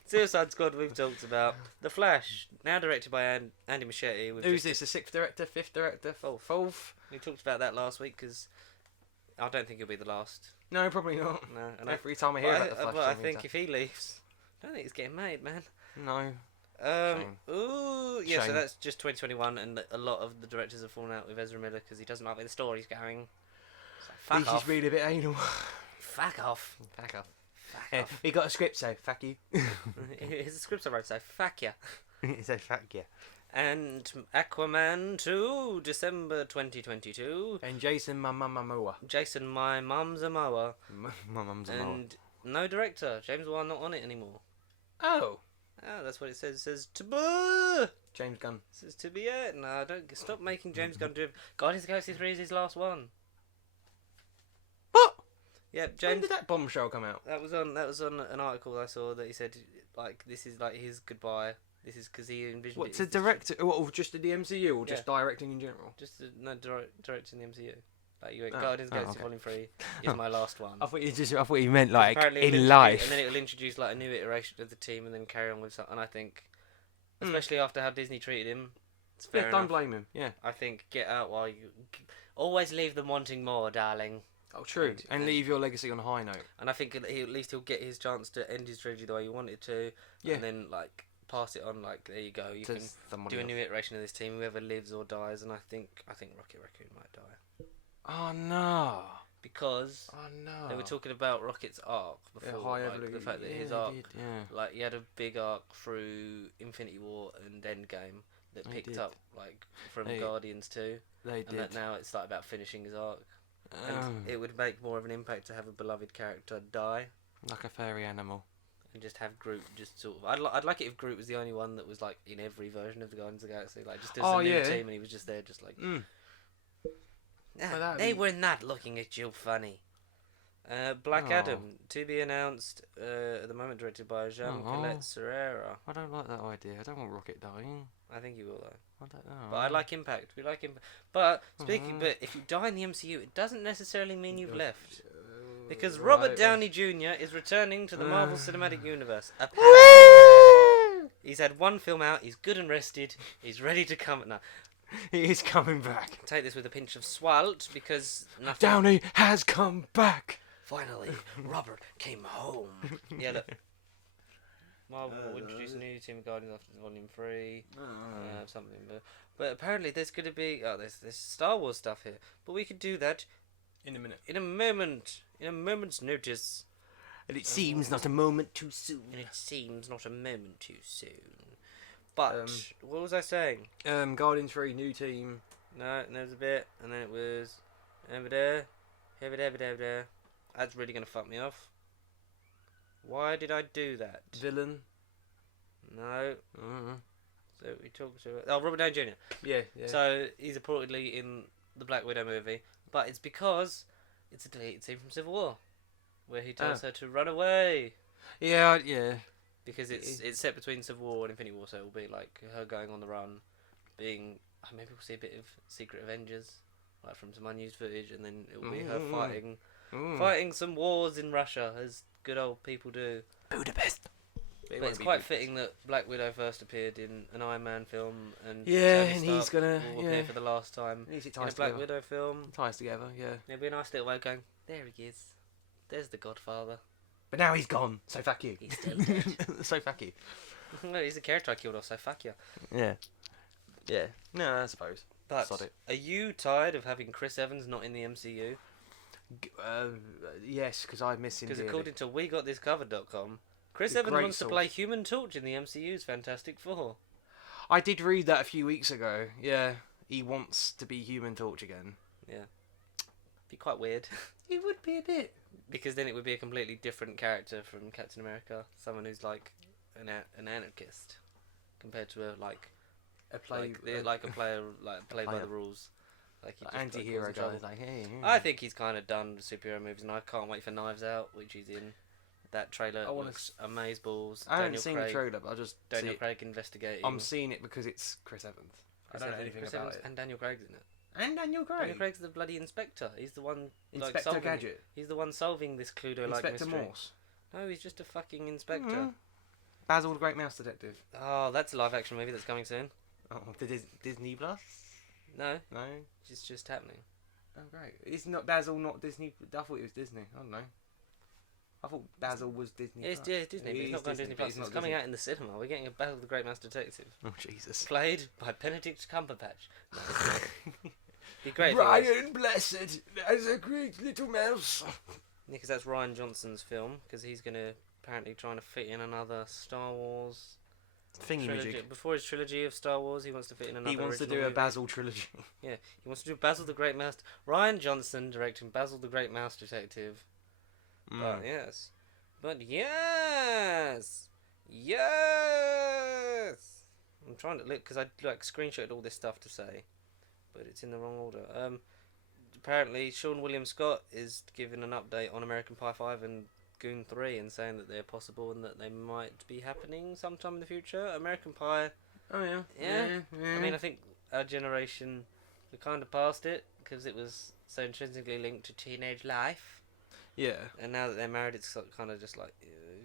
Suicide Squad we've talked about. The Flash, now directed by Andy Muschietti. Who's this, the 6th director, 5th director, 4th? We talked about that last week because I don't think he'll be the last. No, probably not. No, and every time I hear about the Flash... But I think if he leaves, I don't think it's getting made, man. No. Shame. Ooh, yeah, Shame. so that's just 2021 and a lot of the directors have fallen out with Ezra Miller because he doesn't like where the story's going. So fuck off. He's really a bit anal. Fuck off. Fuck off. Fuck off. He got a script, so fuck you. His scripts I wrote, so fuck ya. So fuck yeah. And Aquaman 2, December 2022. And Jason, my Momoa. Jason, my mum's a mower. My mum's a mower. And no director. James Wan not on it anymore. Oh. Oh, that's what it says. It says to James Gunn. It says to be it. No, don't stop making James Gunn do. Guardians of the Galaxy 3 is his last one. What? Yeah, When James. did that bombshell come out? That was on an article I saw that he said like this is like his goodbye. This is because he envisioned. What, it to as direct it, or just in the MCU, or just directing in general? just directing the MCU. Like you went Oh, Guardians of the Galaxy okay. Volume 3 is my last one. I thought you meant like Apparently it'll in introduce- life. and then it will introduce like a new iteration of the team, and then carry on with something. And I think, especially after how Disney treated him, it's fair Yeah, enough. don't blame him. Yeah. I think get out while you always leave them wanting more, darling. Oh, true. And leave your legacy on a high note. And I think at least he'll get his chance to end his trilogy the way he wanted to, Yeah. and then like pass it on. Like there you go, you To can somebody do a else. new iteration of this team. Whoever lives or dies, and I think Rocket Raccoon might die Oh no. because Oh no. they were talking about Rocket's arc Yeah, before, high like, evolution. the fact that Yeah, his they arc, did, yeah. like he had a big arc through Infinity War and Endgame that They picked did. up like from They- Guardians 2, They and did. that now it's like about finishing his arc. Oh, And it would make more of an impact to have a beloved character die like a fairy animal. and just have Groot just sort of. I'd like it if Groot was the only one that was like in every version of the Guardians of the Galaxy, like just as Oh, a new yeah. team, and he was just there, just like Well, that'd they be- were not looking at you funny. Black Oh. Adam to be announced at the moment, directed by Jean Colette Serrera. I don't like that idea. I don't want Rocket dying. I think he will though. I don't know. But I like Impact. We like Impact. But but if you die in the MCU, it doesn't necessarily mean you've left. Because Robert Downey Jr. is returning to the Marvel Cinematic Universe. He's had one film out. He's good and rested. He's ready to come. No, He is coming back. take this with a pinch of salt because nothing. Downey has come back. Finally, Robert came home. Yeah, look. Marvel will introduce a new team of Guardians after Volume 3. Something, but apparently there's going to be there's Star Wars stuff here. But we could do that In a minute. in a moment's notice. And it seems not a moment too soon. And it seems not a moment too soon. But what was I saying? Guardians 3, new team. No, and there was a bit, and then it was over there, over there, over there, over there. That's really going to fuck me off. Why did I do that? Villain. No. that we talked to. Oh, Robert Downey Jr. Yeah, yeah. So he's reportedly in the Black Widow movie, but it's because it's a deleted scene from Civil War, where he tells her to run away. Yeah, yeah. Because it's set between Civil War and Infinity War, so it'll be like her going on the run, being maybe we'll see a bit of Secret Avengers, like from some unused footage, and then it'll be her fighting some wars in Russia, as good old people do. Budapest. But it's quite fitting that Black Widow first appeared in an Iron Man film, and yeah, Tony and Stark he's gonna will appear for the last time in a Black Widow film. Ties together, yeah. It'll be a nice little way of going. There he is. There's the Godfather. But now he's gone, so fuck you. He's still dead. So fuck you. No, he's the character I killed off, so fuck you. Yeah. Yeah. No, I suppose. But are you tired of having Chris Evans not in the MCU? Yes, because I miss him. Because according to WeGotThisCovered.com, Chris Evans wants to play Human Torch in the MCU's Fantastic Four. I did read that a few weeks ago. Yeah, he wants to be Human Torch again. Yeah. Be quite weird. It would be a bit. Because then it would be a completely different character from Captain America. Someone who's like an anarchist compared to a player play by the rules. Like anti-hero guy. Like, hey. I think he's kind of done superhero movies, and I can't wait for Knives Out, which he's in. That trailer looks amazeballs. I haven't seen the trailer, but I just Daniel Craig investigating. I'm seeing it because it's Chris Evans. I don't know anything about it. And Daniel Craig's in it. And Daniel Craig. Daniel Craig's the bloody inspector. He's the one. Inspector Gadget. He's the one solving this Cluedo-like Inspector mystery. Morse. No, he's just a fucking inspector. Mm-hmm. Basil the Great Mouse Detective. Oh, that's a live-action movie that's coming soon. Oh, the Disney Plus? No. No. It's just happening. Oh, great. Is not Basil not Disney? I thought it was Disney. I don't know. I thought Basil was Disney. Yeah, it's Disney, but it's not going Disney Plus. It's coming out in the cinema. We're getting a Basil the Great Mouse Detective. Oh, Jesus. Played by Benedict Cumberbatch. No, it's not. Be great. Ryan Blessed as a great little mouse. Yeah, because that's Ryan Johnson's film. Because he's going to apparently trying to fit in another Star Wars trilogy. Before his trilogy of Star Wars, he wants to fit in another. He wants to do a Basil trilogy. Yeah, he wants to do Basil the Great Mouse. Ryan Johnson directing Basil the Great Mouse Detective. But yes. I'm trying to look because I screenshotted all this stuff to say, but it's in the wrong order. Apparently, Sean William Scott is giving an update on American Pie 5 and Goon 3 and saying that they're possible and that they might be happening sometime in the future. American Pie. Oh yeah. Yeah. I mean, I think our generation, we kind of passed it because it was so intrinsically linked to teenage life. Yeah. And now that they're married, it's kind of just like,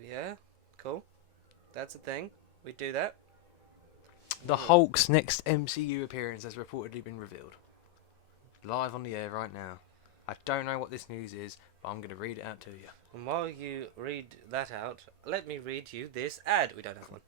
yeah, cool. That's a thing. We do that. The Hulk's next MCU appearance has reportedly been revealed. Live on the air right now. I don't know what this news is, but I'm going to read it out to you. And while you read that out, let me read you this ad. We don't have one.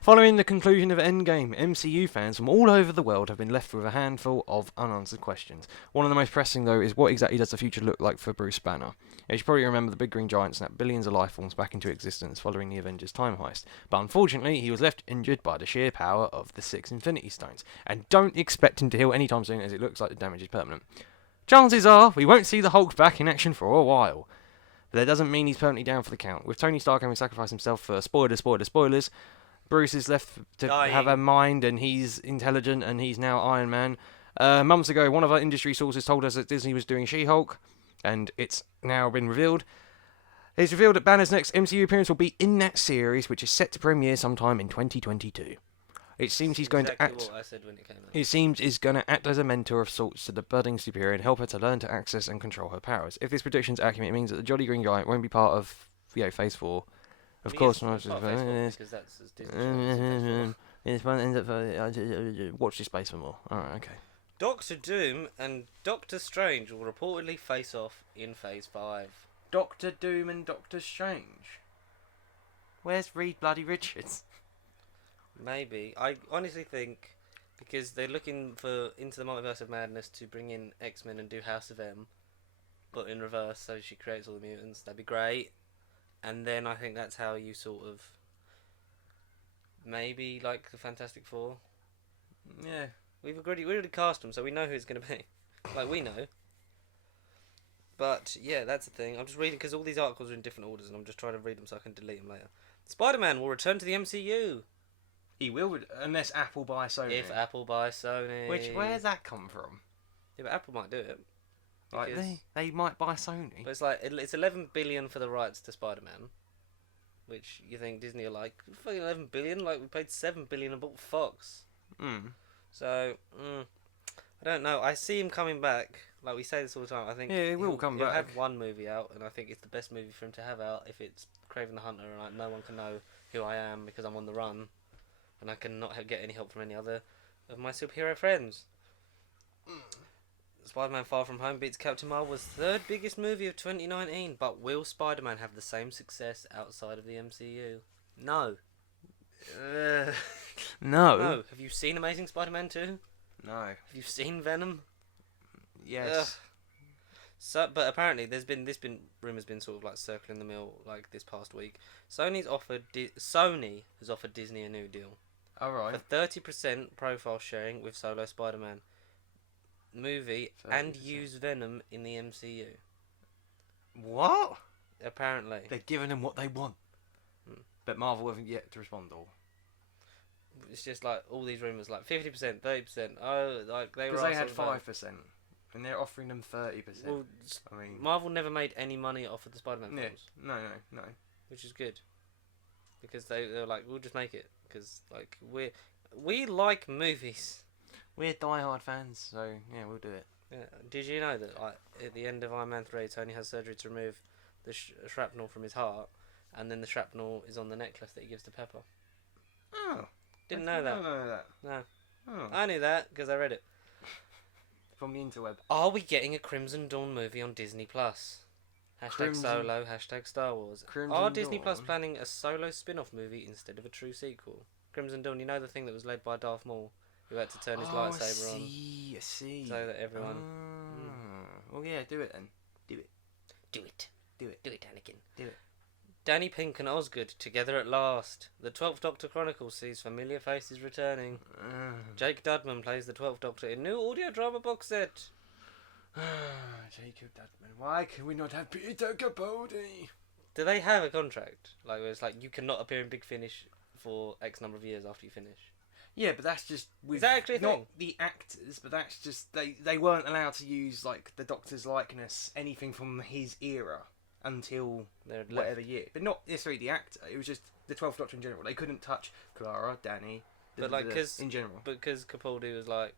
Following the conclusion of Endgame, MCU fans from all over the world have been left with a handful of unanswered questions. One of the most pressing, though, is what exactly does the future look like for Bruce Banner? As you probably remember, the big green giant snapped billions of life forms back into existence following the Avengers time heist. But unfortunately, he was left injured by the sheer power of the 6 Infinity Stones. And don't expect him to heal anytime soon, as it looks like the damage is permanent. Chances are, we won't see the Hulk back in action for a while. But that doesn't mean he's permanently down for the count. With Tony Stark having sacrificed himself for spoilers, Bruce is left to have a mind, and he's intelligent, and he's now Iron Man. Months ago, one of our industry sources told us that Disney was doing She-Hulk, and it's now been revealed. It's revealed that Banner's next MCU appearance will be in that series, which is set to premiere sometime in 2022. It seems he's going to act. What I said when it came out. It seems he's going to act as a mentor of sorts to the budding superhero and help her to learn to access and control her powers. If this prediction's accurate, it means that the Jolly Green Giant won't be part of Phase 4. Of course, because that's as Disney. Watch this space for more. Alright, okay. Doctor Doom and Doctor Strange will reportedly face off in Phase 5. Doctor Doom and Doctor Strange. Where's Reed Bloody Richards? Maybe. I honestly think because they're looking for Into the Multiverse of Madness to bring in X-Men and do House of M, but in reverse, so she creates all the mutants. That'd be great. And then I think that's how you sort of maybe like the Fantastic Four. Yeah. We already cast them, so we know who it's going to be. Like, we know. But, yeah, that's the thing. I'm just reading, because all these articles are in different orders, and I'm just trying to read them so I can delete them later. Spider-Man will return to the MCU. He will, unless Apple buy Sony. If Apple buys Sony. Where's that come from? Yeah, but Apple might do it. Like they might buy Sony. But it's like it's 11 billion for the rights to Spider-Man, which you think Disney are like fucking 11 billion. Like we paid 7 billion and bought Fox. So I don't know. I see him coming back. Like we say this all the time. I think he will come he'll back. have one movie out, and I think it's the best movie for him to have out. If it's Kraven the Hunter, and like no one can know who I am because I'm on the run, and I cannot get any help from any other of my superhero friends. Spider-Man Far From Home beats Captain Marvel's third biggest movie of 2019, but will Spider-Man have the same success outside of the MCU? No. No. Have you seen Amazing Spider-Man 2? No. Have you seen Venom? Yes. Ugh. So, but apparently there's been rumors been sort of like circling the mill like this past week. Sony has offered Disney a new deal. All right. For 30% profile sharing with Solo Spider-Man movie 30%. And use Venom in the MCU. What? Apparently. They're giving them what they want. But Marvel haven't yet to respond all. It's just like all these rumours, like 50%, 30%. Oh, like they were. Because they had 5%, and they're offering them 30%. Well, I mean, Marvel never made any money off of the Spider-Man films. No. Which is good. Because they're like, we'll just make it. Because like we like movies. We're die-hard fans, so yeah, we'll do it. Yeah. Did you know that at the end of Iron Man 3, Tony has surgery to remove the shrapnel from his heart, and then the shrapnel is on the necklace that he gives to Pepper? Oh. Didn't know that. No. Oh. I knew that because I read it. From the interweb. Are we getting a Crimson Dawn movie on Disney Plus? #Solo, #Star Wars. Are Disney Plus planning a Solo spin-off movie instead of a true sequel? Crimson Dawn, you know the thing that was led by Darth Maul, who had to turn his lightsaber on. I see. So that everyone... Well, yeah, do it then. Do it. Do it. Do it. Do it, Anakin. Do it. Danny Pink and Osgood together at last. The 12th Doctor Chronicles sees familiar faces returning. Jake Dudman plays the 12th Doctor in new audio drama box set. Jacob Dudman. Why can we not have Peter Capaldi? Do they have a contract? Like, where it's like, you cannot appear in Big Finish for X number of years after you finish? Yeah, but that's just with Is that actually a not thing? the actors, but that's just they weren't allowed to use like the Doctor's likeness, anything from his era until whatever year. But not necessarily the actor. It was just the 12th Doctor in general. They couldn't touch Clara, Danny, but like in general. But because Capaldi was like,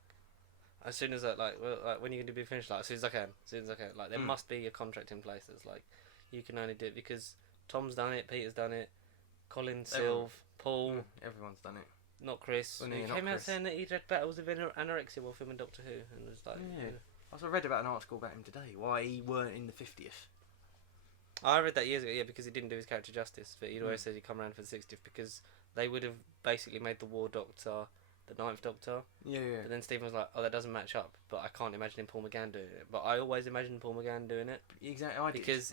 as soon as that when are you going to be finished? Like as soon as I can. Like there must be a contract in place that's like you can only do it because Tom's done it, Peter's done it, Colin, Sylve, Paul. Everyone's done it. Not Chris. Well, he came out saying that he'd had battles with anorexia while filming Doctor Who, and was like, I also read about an article about him today. Why he weren't in the 50th. I read that years ago, because he didn't do his character justice. But he'd always said he'd come around for the 60th because they would have basically made the War Doctor the 9th Doctor. Yeah. But then Stephen was like, oh, that doesn't match up. But I can't imagine Paul McGann doing it. But I always imagined Paul McGann doing it. Exactly, I did. Because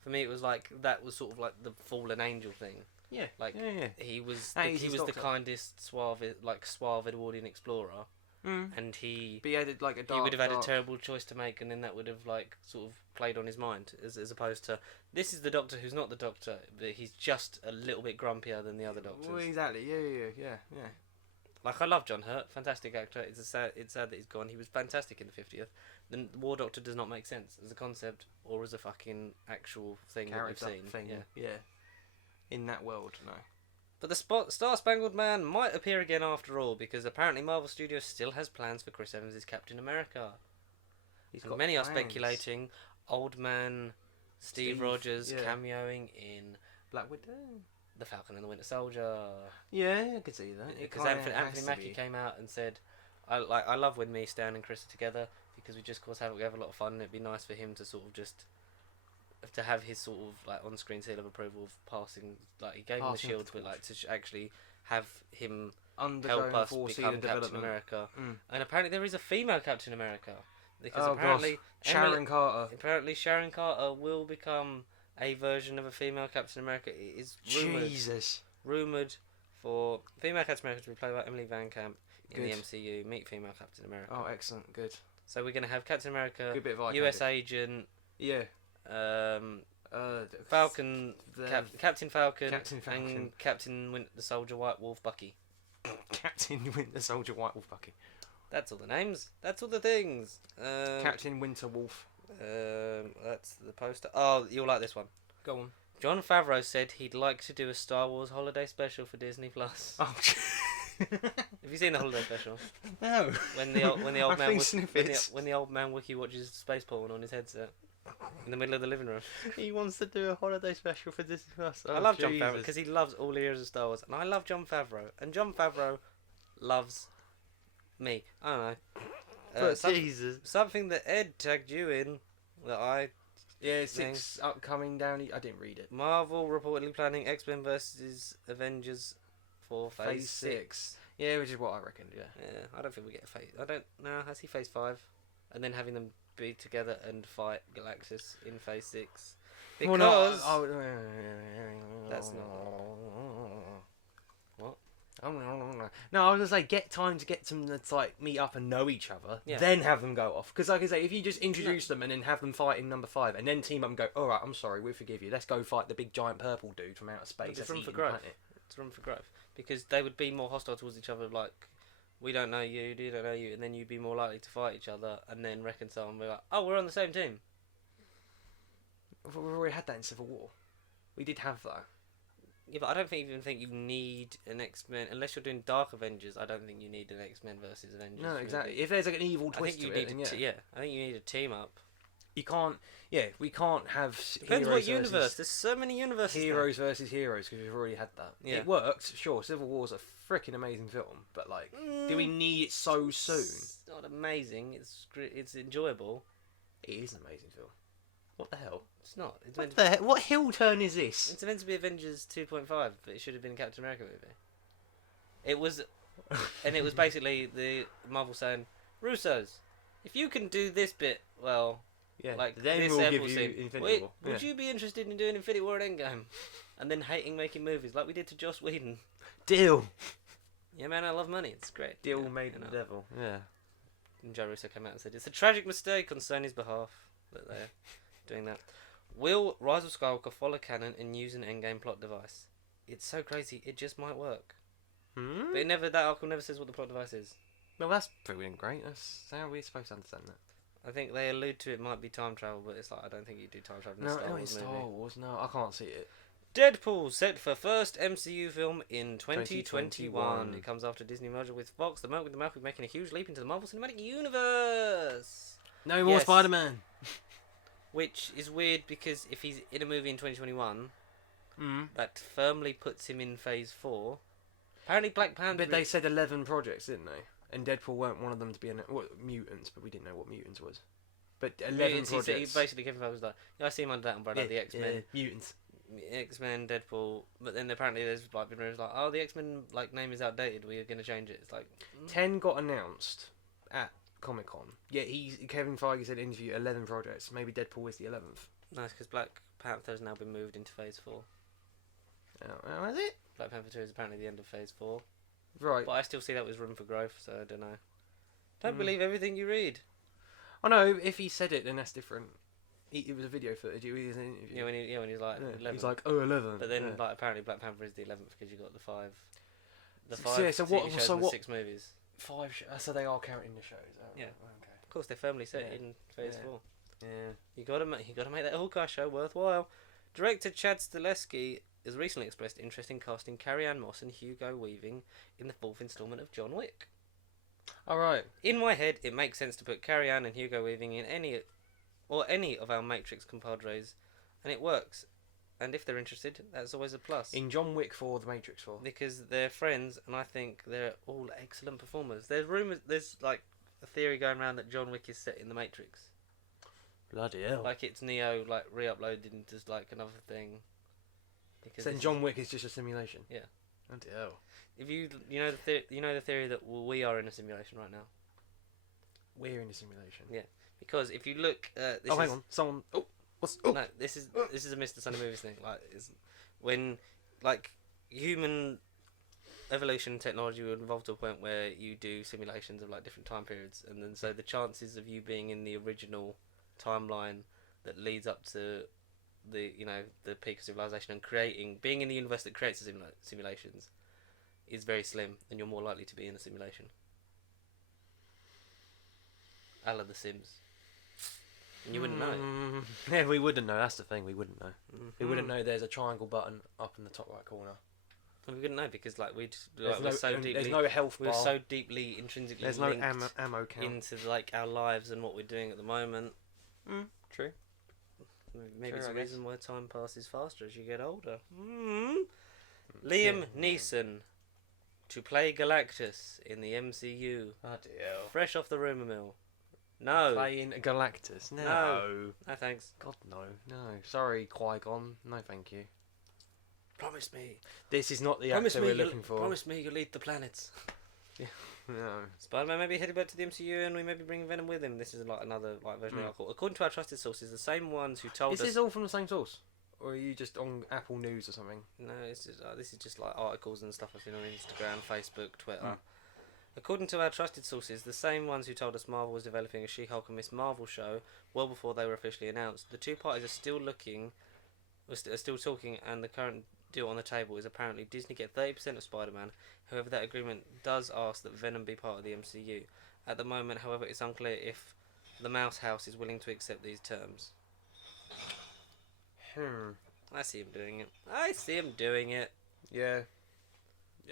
for me, it was like, that was sort of like the fallen angel thing. Yeah. Like, he was the kindest, suave Edwardian explorer. And he had like he would have had a terrible choice to make, and then that would have like sort of played on his mind, as opposed to this is the Doctor who's not the Doctor, but he's just a little bit grumpier than the other Doctors. Well, exactly. Yeah. Like, I love John Hurt, fantastic actor. It's sad that he's gone. He was fantastic in the 50th. The War Doctor does not make sense as a concept or as a fucking actual thing character that we've seen. Yeah. In that world, no. But the Star-Spangled Man might appear again after all, because apparently Marvel Studios still has plans for Chris Evans' Captain America. Many are speculating Old Man Steve Rogers cameoing in Black Widow, The Falcon and the Winter Soldier. Yeah, I could see that. Because Anthony Mackie came out and said, I love when me, Stan and Chris are together, because we have a lot of fun, and it'd be nice for him to sort of just to have his sort of like on-screen seal of approval of passing, like he gave him the shield, but like to actually have him help us become Captain America. And apparently there is a female Captain America, because apparently Sharon Carter. Apparently Sharon Carter will become a version of a female Captain America. It is rumored for female Captain America to be played by Emily Van Camp in the MCU. Meet female Captain America. Oh, excellent, good. So we're gonna have Captain America, good bit of US agent. Yeah. Falcon, Captain Falcon, and Captain the Soldier, White Wolf, Bucky. Captain Winter Soldier, White Wolf, Bucky. That's all the names. That's all the things. Captain Winter Wolf. That's the poster. Oh, you'll like this one. Go on. Jon Favreau said he'd like to do a Star Wars holiday special for Disney Plus. Oh. Have you seen the holiday special? No. When the old I've man seen when the old man Wookiee watches space porn on his headset in the middle of the living room. He wants to do a holiday special for Disney Plus. I love Jon Favreau because he loves all the eras of Star Wars, and I love Jon Favreau, and Jon Favreau loves me. I don't know. Jesus. Something that Ed tagged you in that I. Yeah, 6 upcoming down. I didn't read it. Marvel reportedly planning X-Men versus Avengers for Phase 6. Yeah, which is what I reckoned. Yeah. Yeah, I don't think we get a phase. I don't. No, I see Phase 5, and then having them be together and fight Galactus in Phase 6. Because that's not. What? No, I was gonna say get time to get them to like meet up and know each other, Yeah. then have them go off. Because like I say, if you just introduce them and then have them fight in number 5, and then team up and go, all right, I'm sorry, we forgive you. Let's go fight the big giant purple dude from outer space. It's room for growth. It's room for growth because they would be more hostile towards each other. Like, we don't know you, you don't know you, and then you'd be more likely to fight each other and then reconcile and be like, oh, we're on the same team. We've already had that in Civil War. We did have that. Yeah, but I don't even think you need an X-Men unless you're doing Dark Avengers. I don't think you need an X-Men versus Avengers. No, exactly. If there's like an evil twist to it, then yeah. I think you need a team up. You can't. Yeah, we can't have. Depends what universe. There's so many universes. Heroes versus heroes because we've already had that. Yeah. It worked, sure. Civil War's a freaking amazing film, but like, do we need it so soon? It's not amazing. It's enjoyable. It is an amazing film. What the hell? It's not. It's What the hell? What hill turn is this? It's meant to be Avengers 2.5, but it should have been a Captain America movie. It was, and it was basically the Marvel saying, Russos, if you can do this bit well, Yeah. like Then this we'll give April you scene, Infinity War. would you be interested in doing Infinity War and Endgame? And then hating making movies like we did to Joss Whedon. Deal. Yeah, man, I love money. It's great. Deal yeah, made the devil. Yeah. And Joe Russo came out and said it's a tragic mistake on Sony's behalf that they're doing that. Will Rise of Skywalker follow canon and use an endgame plot device? It's so crazy, it just might work. But it never. That article never says what the plot device is. Well, that's brilliant, great. That's how are we supposed to understand that? I think they allude to it might be time travel, but it's like I don't think you do time travel in a No, Star not in Wars Star movie. Wars. No, I can't see it. Deadpool set for first MCU film in 2021. 2021. It comes after Disney merger with Fox. The moment with the Malcolm making a huge leap into the Marvel Cinematic Universe. No more Yes. Spider-Man. Which is weird because if he's in a movie in 2021, Mm. that firmly puts him in Phase 4. Apparently Black Panther... But they said 11 projects, didn't they? And Deadpool weren't one of them to be mutants, but we didn't know what mutants was. But 11 Mutants, projects. basically Kevin Feige was like, yeah, I see him under that umbrella, the X-Men. Yeah, mutants. X-Men, Deadpool, but then apparently there's like been rumors like, oh, the X-Men like name is outdated. We're gonna change it. It's like 10 got announced at Comic Con. Yeah, Kevin Feige said interview 11 projects. Maybe Deadpool is the 11th. nice because Black Panther has now been moved into Phase 4. Oh, is it? Black Panther 2 is apparently the end of Phase 4, Right. but I still see that was room for growth. So I don't know. Don't believe everything you read. I know. If he said it, then that's different. It was a video footage. It was an interview. Yeah, when he's like 11. He's like, oh, 11. But then yeah. like apparently Black Panther is the 11th because you got the 5. The So- 5 yeah, so what- TV shows so and the what- 6 movies. 5. So they are counting the shows. Oh, Yeah. Okay. Of course, they're firmly set Yeah. in Phase Yeah. 4. Yeah. You gotta make that Hawkeye show worthwhile. Director Chad Stahelski has recently expressed interest in casting Carrie-Anne Moss and Hugo Weaving in the 4th installment of John Wick. All right. In my head, it makes sense to put Carrie-Anne and Hugo Weaving in any of our Matrix compadres, and it works. And if they're interested, that's always a plus. In John Wick 4, The Matrix 4. Because they're friends, and I think they're all excellent performers. There's like a theory going around that John Wick is set in the Matrix. Bloody hell. Like it's Neo, like re-uploaded into like another thing. Because So then this John Wick is just a simulation. Yeah. Bloody hell. If you know the theory that we are in a simulation right now. We're in a simulation. Yeah. Because if you look, Hang on. Someone. Oh, what's? Oh. No, this is a Mr. Sunny Movies thing. Like, it's when like human evolution technology will evolve to a point where you do simulations of like different time periods, and then so the chances of you being in the original timeline that leads up to the the peak of civilization and being in the universe that creates the simulations, is very slim, then you're more likely to be in a simulation. A la The Sims. And you wouldn't know it. Yeah, we wouldn't know. That's the thing. We wouldn't know. Mm-hmm. We wouldn't know there's a triangle button up in the top right corner. We wouldn't know because like we're There's so no health bar. we're so deeply intrinsically There's no linked ammo count. into like our lives and what we're doing at the moment. True. Maybe it's Sure, a I reason why time passes faster as you get older. Liam Neeson to play Galactus in the MCU. Oh dear. Fresh off the rumour mill. No. Playing Galactus. No. No thanks. God no. No. Sorry, Qui-Gon. No, thank you. Promise me. This is not the actor we're looking for. Promise me you'll eat the planets. No. Spider-Man may be headed back to the MCU and we may be bringing Venom with him. This is like another like version of the article. According to our trusted sources, the same ones who told us... Is this all from the same source? Or are you just on Apple News or something? No, this is just like articles and stuff I've seen on Instagram, Facebook, Twitter. According to our trusted sources, the same ones who told us Marvel was developing a She-Hulk and Miss Marvel show well before they were officially announced. The two parties are still still talking, and the current deal on the table is apparently Disney get 30% of Spider-Man. However, that agreement does ask that Venom be part of the MCU. At the moment, however, it's unclear if the Mouse House is willing to accept these terms. I see him doing it. Yeah.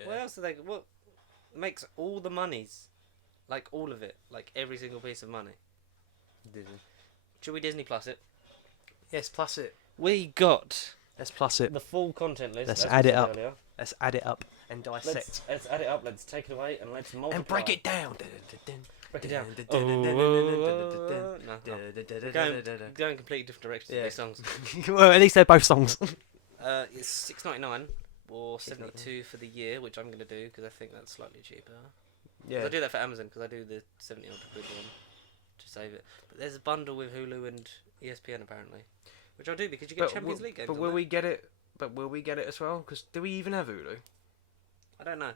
What else do they... What makes all the monies? Like, all of it. Like, every single piece of money. Disney. Should we Disney Plus it? Yes, plus it. We got Let's plus it. the full content list. Let's as add we it said up. earlier. Let's add it up and dissect. Let's add it up. Let's take it away and let's multiply. And break it down. Break it down. Going completely different directions with these songs. Well, at least they're both songs. It's $6.99 or $72 for the year, which I'm going to do because I think that's slightly cheaper. Yeah. I do that for Amazon because I do the 70 odd quid one to save it. But there's a bundle with Hulu and ESPN apparently, which I'll do because you get Champions League games. But will we get it? But will we get it as well? Because do we even have Hulu? I don't know.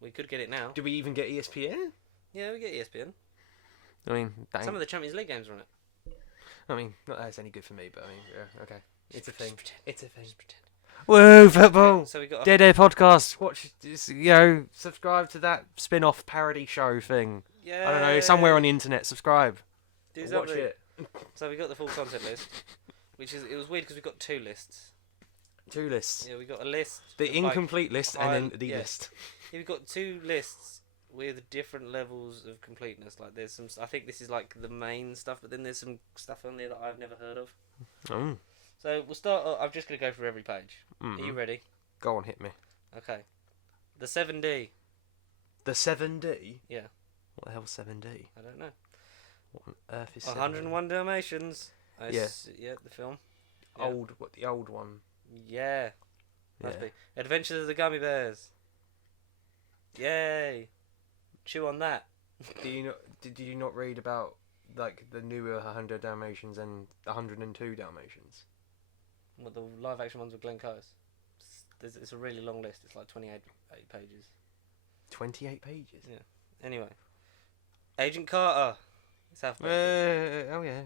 We could get it now. Do we even get ESPN? Yeah, we get ESPN. I mean, dang. Some of the Champions League games are on it. I mean, not that it's any good for me, but I mean, yeah, okay. It's a thing. It's a thing. Just pretend. Whoa, football! So we got Dead Air Podcast. Watch, subscribe to that spin-off parody show thing. Yeah. I don't know, somewhere on the internet. Subscribe. Do Watch something. it. So we got the full content list, it was weird because we got two lists. Two lists. Yeah, we got a list. The of, incomplete list and then the yeah. list. Yeah, we've got two lists with different levels of completeness. Like there's some, I think this is like the main stuff, but then there's some stuff on there that I've never heard of. Oh. So we'll start. I'm just going to go through every page. Are you ready? Go on, hit me. Okay. The 7D. The 7D? Yeah. What the hell's 7D? I don't know. What on earth is 7D? 101 Dalmatians. Yeah. Yeah, the film. Yeah. The old one. Yeah. Must Yeah. be. Adventures of the Gummy Bears. Yay. Chew on that. Did you not read about like the newer 100 Dalmatians and 102 Dalmatians? What, the live action ones with Glenn Close? It's a really long list. It's like 28 pages. 28 pages? Yeah. Anyway. Agent Carter. It's alphabetical. Oh yeah.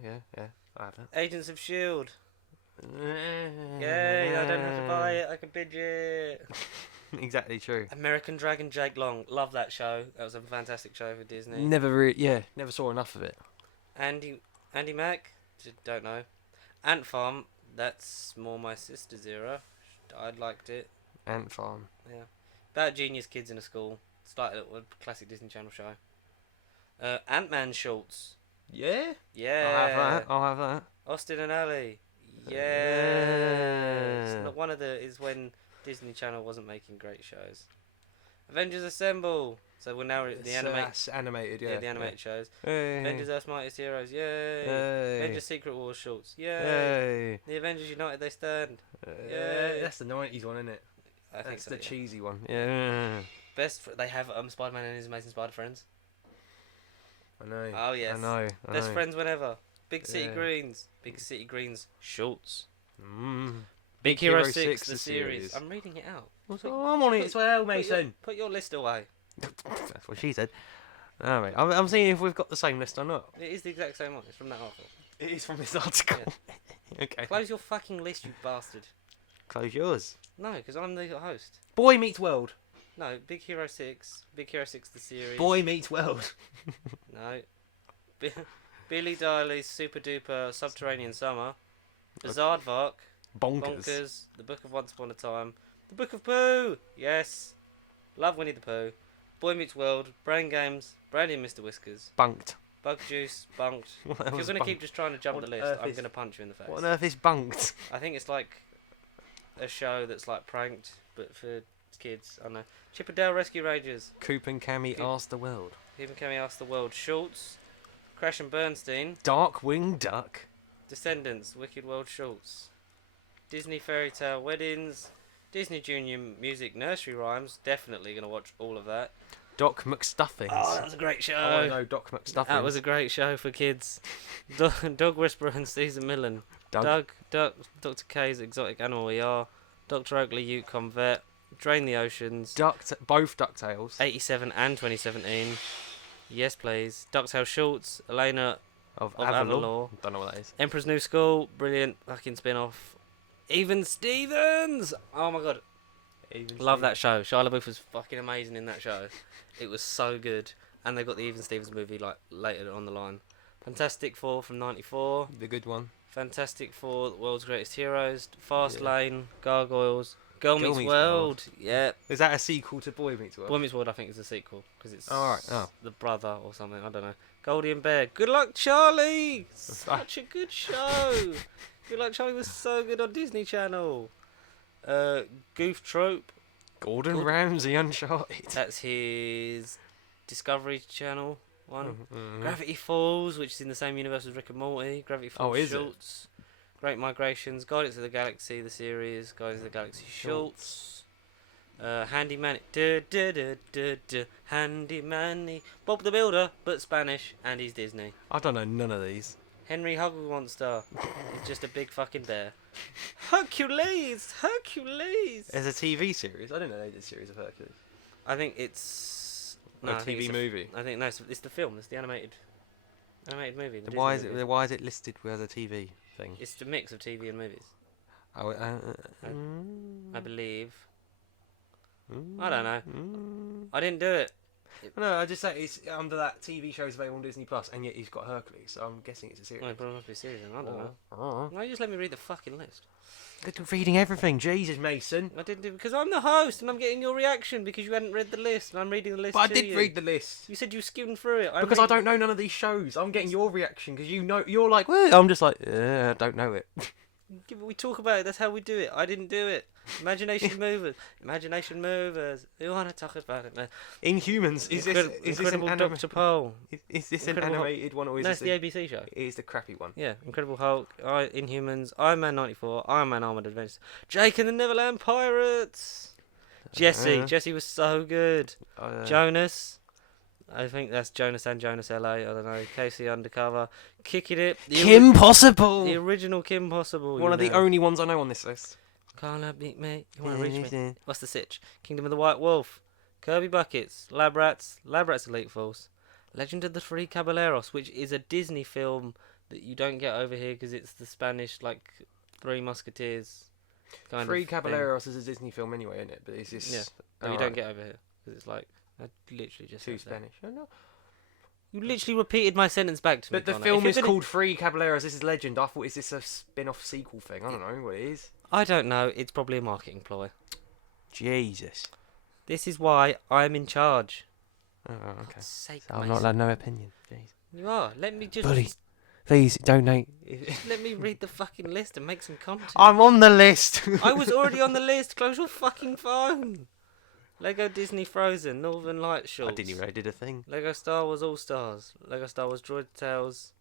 I have that. Agents of S.H.I.E.L.D. Yay, I don't have to buy it. I can binge it. Exactly true. American Dragon Jake Long. Love that show. That was a fantastic show for Disney. Never saw enough of it. Andy Mac? Don't know. Ant Farm. That's more my sister's era. I liked it. Ant Farm. Yeah. About genius kids in a school. It's like a classic Disney Channel show. Ant-Man shorts. Yeah? Yeah. I'll have that. Austin and Ally. Yeah. It's not one of the is when Disney Channel wasn't making great shows. Avengers Assemble. So we're now the That's animated, yeah. Yeah, the animated shows. Hey. Avengers Earth's Mightiest Heroes. Yay. Hey. Avengers Secret Wars shorts. Yay. Hey. The Avengers United They Stand. Yay. That's the 90s one, isn't it? I think That's so, the yeah. cheesy one. Yeah. They have Spider-Man and his Amazing Spider Friends. I know. Oh yes. I know. Best friends whenever. Big City Yeah. Greens. Big City Greens shorts. Mm. Big Hero 6 the series. I'm reading it out. I'm on it as well, Mason. Put your list away. That's what she said. Alright, I'm seeing if we've got the same list or not. It is the exact same one. It's from that article. It is from this article. Okay. Close your fucking list, you bastard. Close yours. No, because I'm the host. Boy Meets World. No, Big Hero 6. Big Hero 6 the series. Boy Meets World. No. Billy Diley's Super Duper Subterranean Summer. Bizarre Bonkers. The Book of Once Upon a Time. The Book of Pooh. Yes. Love Winnie the Pooh. Boy Meets World. Brain Games. Brandy and Mr. Whiskers. Bunked. Bug Juice. Bunked. If you're going to keep just trying to jump the list, I'm going to punch you in the face. What on earth is Bunked? I think it's like a show that's like pranked, but for kids. I don't know. Chip and Dale Rescue Rangers. Coop and Cammy Ask the World. Even Cammy Ask the World. Schultz. Crash and Bernstein. Darkwing Duck. Descendants. Wicked World Schultz. Disney Fairy Tale Weddings. Disney Junior Music Nursery Rhymes. Definitely going to watch all of that. Doc McStuffins. Oh, that was a great show. Oh, I know Doc McStuffins. That was a great show for kids. Dog Whisperer and Caesar Millen. Doug, Dr. K's Exotic Animal ER. Dr. Oakley Yukon Vet. Drain the Oceans. Both DuckTales. 87 and 2017. Yes, please. DuckTales Schultz. Elena Of Avalor. Avalor. Don't know what that is. Emperor's New School. Brilliant fucking spin-off. Even Stevens. Oh my god. Love that show. Shia LaBeouf was fucking amazing in that show. It was so good. And they got the Even Stevens movie like later on the line. Fantastic Four from '94. The good one. Fantastic Four, The World's Greatest Heroes. Fast Lane. Gargoyles. Girl Meets Meets World. Yeah. Is that a sequel to Boy Meets World? Boy Meets World I think is a sequel. Because it's Oh. the brother or something. I don't know. Goldie and Bear. Good Luck Charlie. Such a good show. Good Luck Charlie was so good on Disney Channel. Goof Trope. Gordon Ramsay Uncharted. That's his Discovery Channel one. Mm-hmm. Gravity Falls, which is in the same universe as Rick and Morty. Gravity Falls is it? Schultz. Great Migrations. Guardians of the Galaxy, the series. Guardians of the Galaxy Schultz. Handy Manny. Handy Manny. Bob the Builder, but Spanish, and he's Disney. I don't know none of these. Henry Huggle Monster. He's just a big fucking bear. Hercules! There's a TV series. I didn't know they did a series of Hercules. I think it's... A TV movie. I think no, it's the film. It's the animated movie. The Why Disney is movie. it? Why is it listed as a TV thing? It's the mix of TV and movies. Oh, I believe. I don't know. I didn't do it. No, I just say it's under that TV shows available on Disney Plus, and yet he's got Hercules, so I'm guessing it's a series. Well, it probably must be a series. I don't know. Oh. Why don't you just let me read the fucking list? Good reading everything, Jesus, Mason. I didn't do because I'm the host and I'm getting your reaction because you hadn't read the list and I'm reading the list. But I to did you. read the list. You said you skimmed through it. Because I don't know none of these shows. I'm getting your reaction because you know you're like, well, I'm just like, I don't know it. We talk about it. That's how we do it. I didn't do it. Imagination movers. Imagination movers. You want to talk about it? Inhumans. Is this Incredible an Dr. Pole? Is this an Incredible animated one or is No, this it's the ABC show. It is the crappy one. Yeah, Incredible Hulk, Inhumans, Iron Man 94, Iron Man Armored Adventures, Jake and the Neverland Pirates, Jesse was so good, Jonas, I think that's Jonas and Jonas LA, I don't know, Casey Undercover, Kicking It, Kim Possible! The original Kim Possible. One of the only ones I know on this list. Can't beat me, you want to reach me? What's the sitch? Kingdom of the White Wolf, Kirby Buckets, Lab Rats Elite Force, Legend of the Three Caballeros, which is a Disney film that you don't get over here because it's the Spanish, like, Three Musketeers kind Three of Caballeros is a Disney film anyway, isn't it? But it's just... Yeah, no, you don't get over here because it's like, I literally just too said that. Spanish. Oh, no. You literally repeated my sentence back to me, But the Connor. film is called Three Caballeros. This is Legend. I thought, is this a spin-off sequel thing? I don't know what it is. I don't know. It's probably a marketing ploy. Jesus. This is why I'm in charge. Oh, okay. God's sake, So I'm not allowed no opinion. Jeez. You are. Let me just... Bully. Please, donate. Let me read the fucking list and make some content. I'm on the list. I was already on the list. Close your fucking phone. Lego Disney Frozen, Northern Lights shorts. I didn't even know I did a thing. Lego Star Wars All Stars, Lego Star Wars Droid Tales,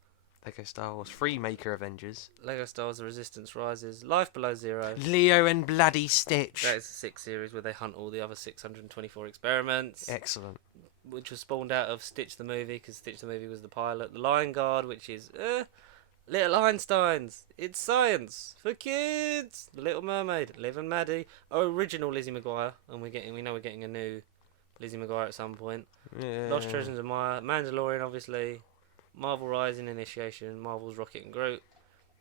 Lego Star Wars Freemaker Avengers. Lego Star Wars The Resistance Rises, Life Below Zero. Leo and Bloody Stitch. That is a 6 series where they hunt all the other 624 experiments. Excellent. Which was spawned out of Stitch the Movie, because Stitch the Movie was the pilot. The Lion Guard, which is Little Einsteins. It's science for kids. The Little Mermaid, Liv and Maddie. Original Lizzie McGuire, and we know we're getting a new Lizzie McGuire at some point. Yeah. Lost Treasures of Maya, Mandalorian, obviously. Marvel Rising, Initiation, Marvel's Rocket and Groot.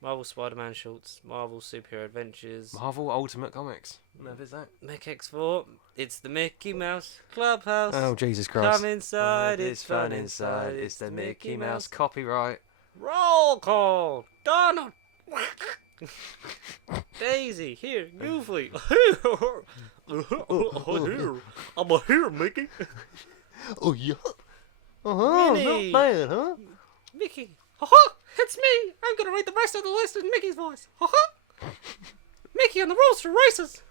Marvel Spider-Man shorts, Marvel Superhero Adventures, Marvel Ultimate Comics. Never is that. Mickey X4. It's the Mickey Mouse Clubhouse. Oh, Jesus Christ. Come inside, it's fun inside. It's the Mickey Mouse. Copyright. Roll call. Donald. Daisy, here, Goofy. I'm here, Mickey. Oh, yeah. Uh-huh, Minnie. not bad, huh? Mickey. Ha-ha, it's me. I'm gonna read the rest of the list in Mickey's voice. Ha-ha. Mickey on the roads to races.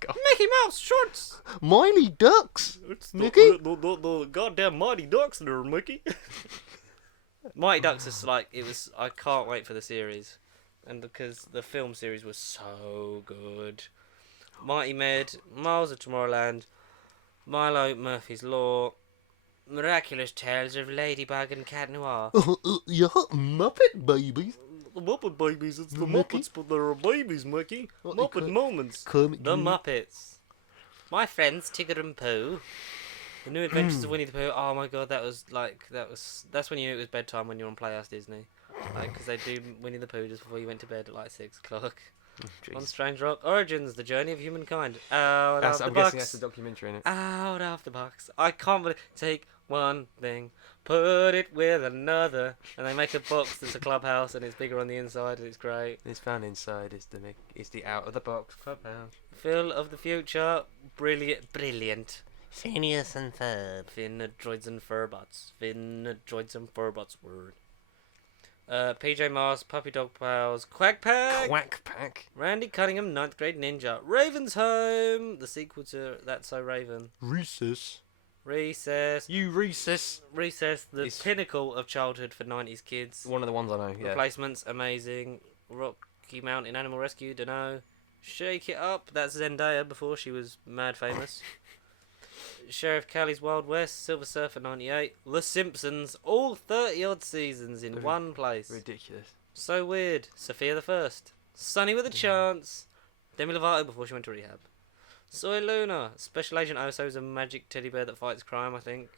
God. Mickey Mouse shorts. Mighty Ducks. It's Mickey? the goddamn Mighty Ducks there, Mickey. Mighty Ducks is like, I can't wait for the series. And because the film series was so good. Mighty Med, Miles of Tomorrowland, Milo Murphy's Law, Miraculous Tales of Ladybug and Cat Noir. Yeah, Muppet Babies. The Muppet Babies, it's the Mickey? Muppets, but they're babies, Mickey. What, Muppet Moments. Kermit The Jr.? Muppets. My friends Tigger and Pooh. The New Adventures of Winnie the Pooh. Oh my god, that's when you knew it was bedtime when you're on Playhouse Disney. Like, because they do Winnie the Pooh just before you went to bed at like 6 o'clock. On Strange Rock Origins, The Journey of Humankind. Out of the I'm box. guessing that's the documentary in it. Out of the box. I can't believe. Take one thing, put it with another, and they make a box that's a clubhouse, and it's bigger on the inside, and it's great. It's found inside. It's the out of the box clubhouse. Phil of the future, brilliant. Phineas and Ferb. Droids and Furbots. Droids and Furbots word. PJ Masks, Puppy Dog Pals, Quack Pack, Quack Pack. Randy Cunningham, 9th Grade Ninja, Raven's Home, the sequel to That's So Raven, Recess. You Recess, the It's pinnacle of childhood for 90s kids. one of the ones I know, yeah. Replacements, amazing. Rocky Mountain Animal Rescue, dunno. Shake It Up, that's Zendaya before she was mad famous. Sheriff Callie's Wild West, Silver Surfer 98, The Simpsons, all 30 odd seasons in one place. Ridiculous. So weird. Sophia the First, Sunny with a Chance, Demi Lovato before she went to rehab. Soy Luna, Special Agent Oso's a magic teddy bear that fights crime, I think.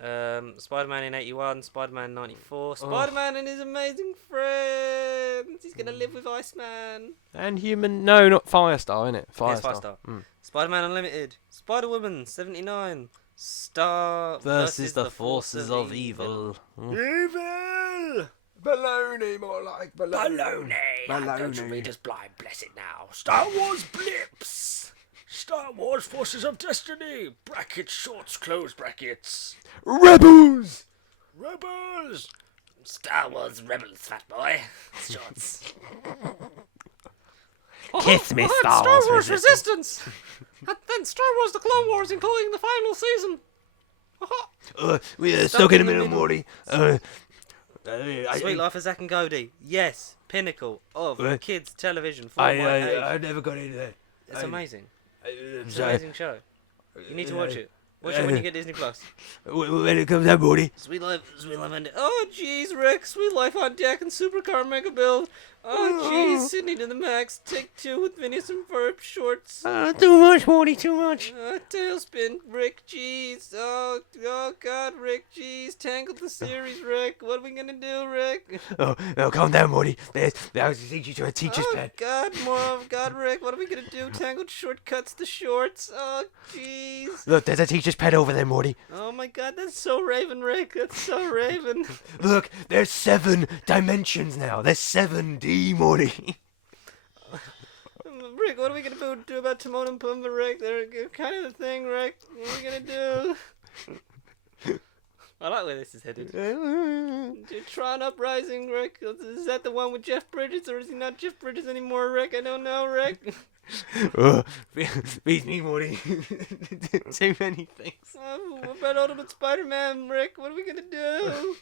Spider-Man in 81, Spider-Man 94, Spider-Man and his amazing friends. He's gonna live with Iceman. And human. No, not Firestar, innit? Yes, Firestar. Spider-Man Unlimited, Spider-Woman 79, Star versus the forces of evil. Evil! Baloney, more like baloney. Don't read us blind, bless it now. Star Wars Blips! Star Wars Forces of Destiny! Brackets, shorts, close brackets. Rebels! Star Wars Rebels, fat boy. Shorts. Kiss me, Star Wars Resistance! And then Star Wars The Clone Wars, including the final season. We are stuck in the middle, Morty. Sweet Life of Zack and Cody. Yes, pinnacle of kids television. I never got into that. It's amazing. It's an amazing show. You need to watch it. Watch it when you get Disney Plus. When it comes out, Morty. Sweet Life on Deck. Oh, jeez, Rick. Sweet Life on Deck and Supercar Mega Build. Oh, jeez, Sydney to the Max. Take 2 with Phineas and Ferb shorts. Too much, Morty, too much. Tailspin, Rick, jeez. Oh, God, Rick, jeez. Tangled the series, Rick. What are we gonna do, Rick? Oh, calm down, Morty. That was to teach you to a teacher's pet. God, Rick. What are we gonna do? Tangled shortcuts to shorts. Oh, jeez. Look, there's a teacher's pet over there, Morty. Oh my God, that's so Raven, Rick. That's so Raven. Look, there's 7 dimensions now. There's 7D, Morty. Rick, what are we gonna do about Timon and Pumbaa, Rick? They're kind of the thing, Rick. What are we gonna do? I like where this is headed. Tron Uprising, Rick. Is that the one with Jeff Bridges, or is he not Jeff Bridges anymore, Rick? I don't know, Rick. Beat me, Morty. Too many things. What about Ultimate Spider-Man, Rick? What are we gonna do?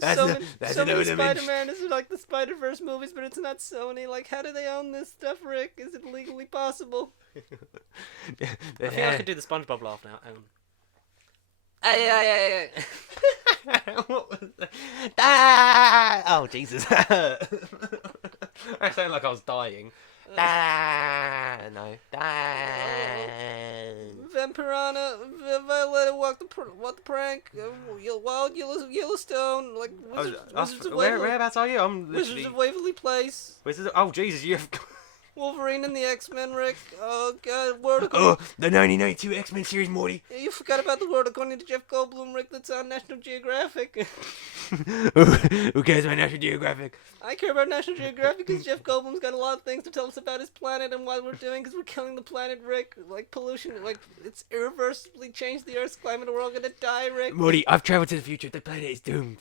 That's so an many image. Spider-Man is like the Spider-Verse movies, but it's not Sony. Like, how do they own this stuff, Rick? Is it legally possible? I think I could do the SpongeBob laugh now. What was that? Oh, Jesus. I sound like I was dying. No. Vampirana, Violetta what the prank? Wild Yellowstone, like Wizards of Waverly. Whereabouts are you? I'm literally... Wizards of Waverly Place. Oh, Jesus, you have... Wolverine and the X-Men, Rick. Oh, God. World Oh, the 1992 X-Men series, Morty. You forgot about the world according to Jeff Goldblum, Rick, that's on National Geographic. Who cares about National Geographic? I care about National Geographic because Jeff Goldblum's got a lot of things to tell us about his planet and what we're doing because we're killing the planet, Rick. Like, pollution, like, it's irreversibly changed the Earth's climate and we're all gonna die, Rick. Morty, I've traveled to the future. The planet is doomed.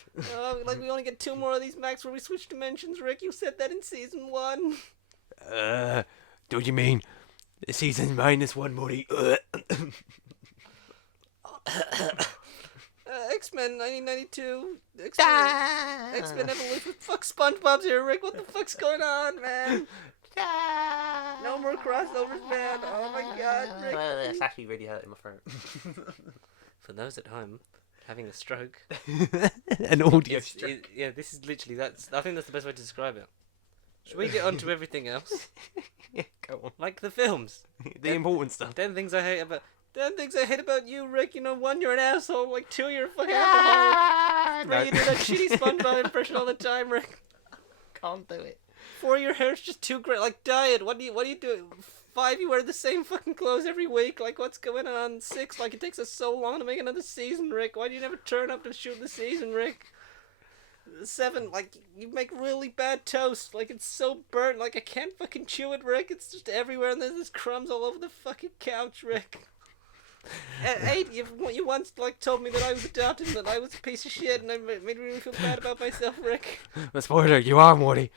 Like, we only get 2 more of these Macs where we switch dimensions, Rick. You said that in season 1. Don't you mean season -1, Morty? X-Men 1992. X-Men Evolution. Fuck SpongeBob's here, Rick. What the fuck's going on, man? No more crossovers, man. Oh my God, Rick. It's actually really hurting my throat. For those at home having a stroke. An audio stroke. Yeah, this is literally, I think that's the best way to describe it. Should we get on to everything else? Yeah, go on. Like the films. The important stuff. 10 things I hate about you, Rick. 1, you're an asshole. Like 2, you're a fucking alcoholic. 3, you do that shitty SpongeBob impression all the time, Rick. Can't do it. 4, your hair's just too great. Like, diet. What do you do? 5, you wear the same fucking clothes every week. Like, what's going on? 6, like, it takes us so long to make another season, Rick. Why do you never turn up to shoot the season, Rick? 7, like, you make really bad toast. Like, it's so burnt. Like, I can't fucking chew it, Rick. It's just everywhere, and there's crumbs all over the fucking couch, Rick. At 8, you once, like, told me that I was adopted and that I was a piece of shit, and I made me really feel bad about myself, Rick. But spoiler, you are, Morty.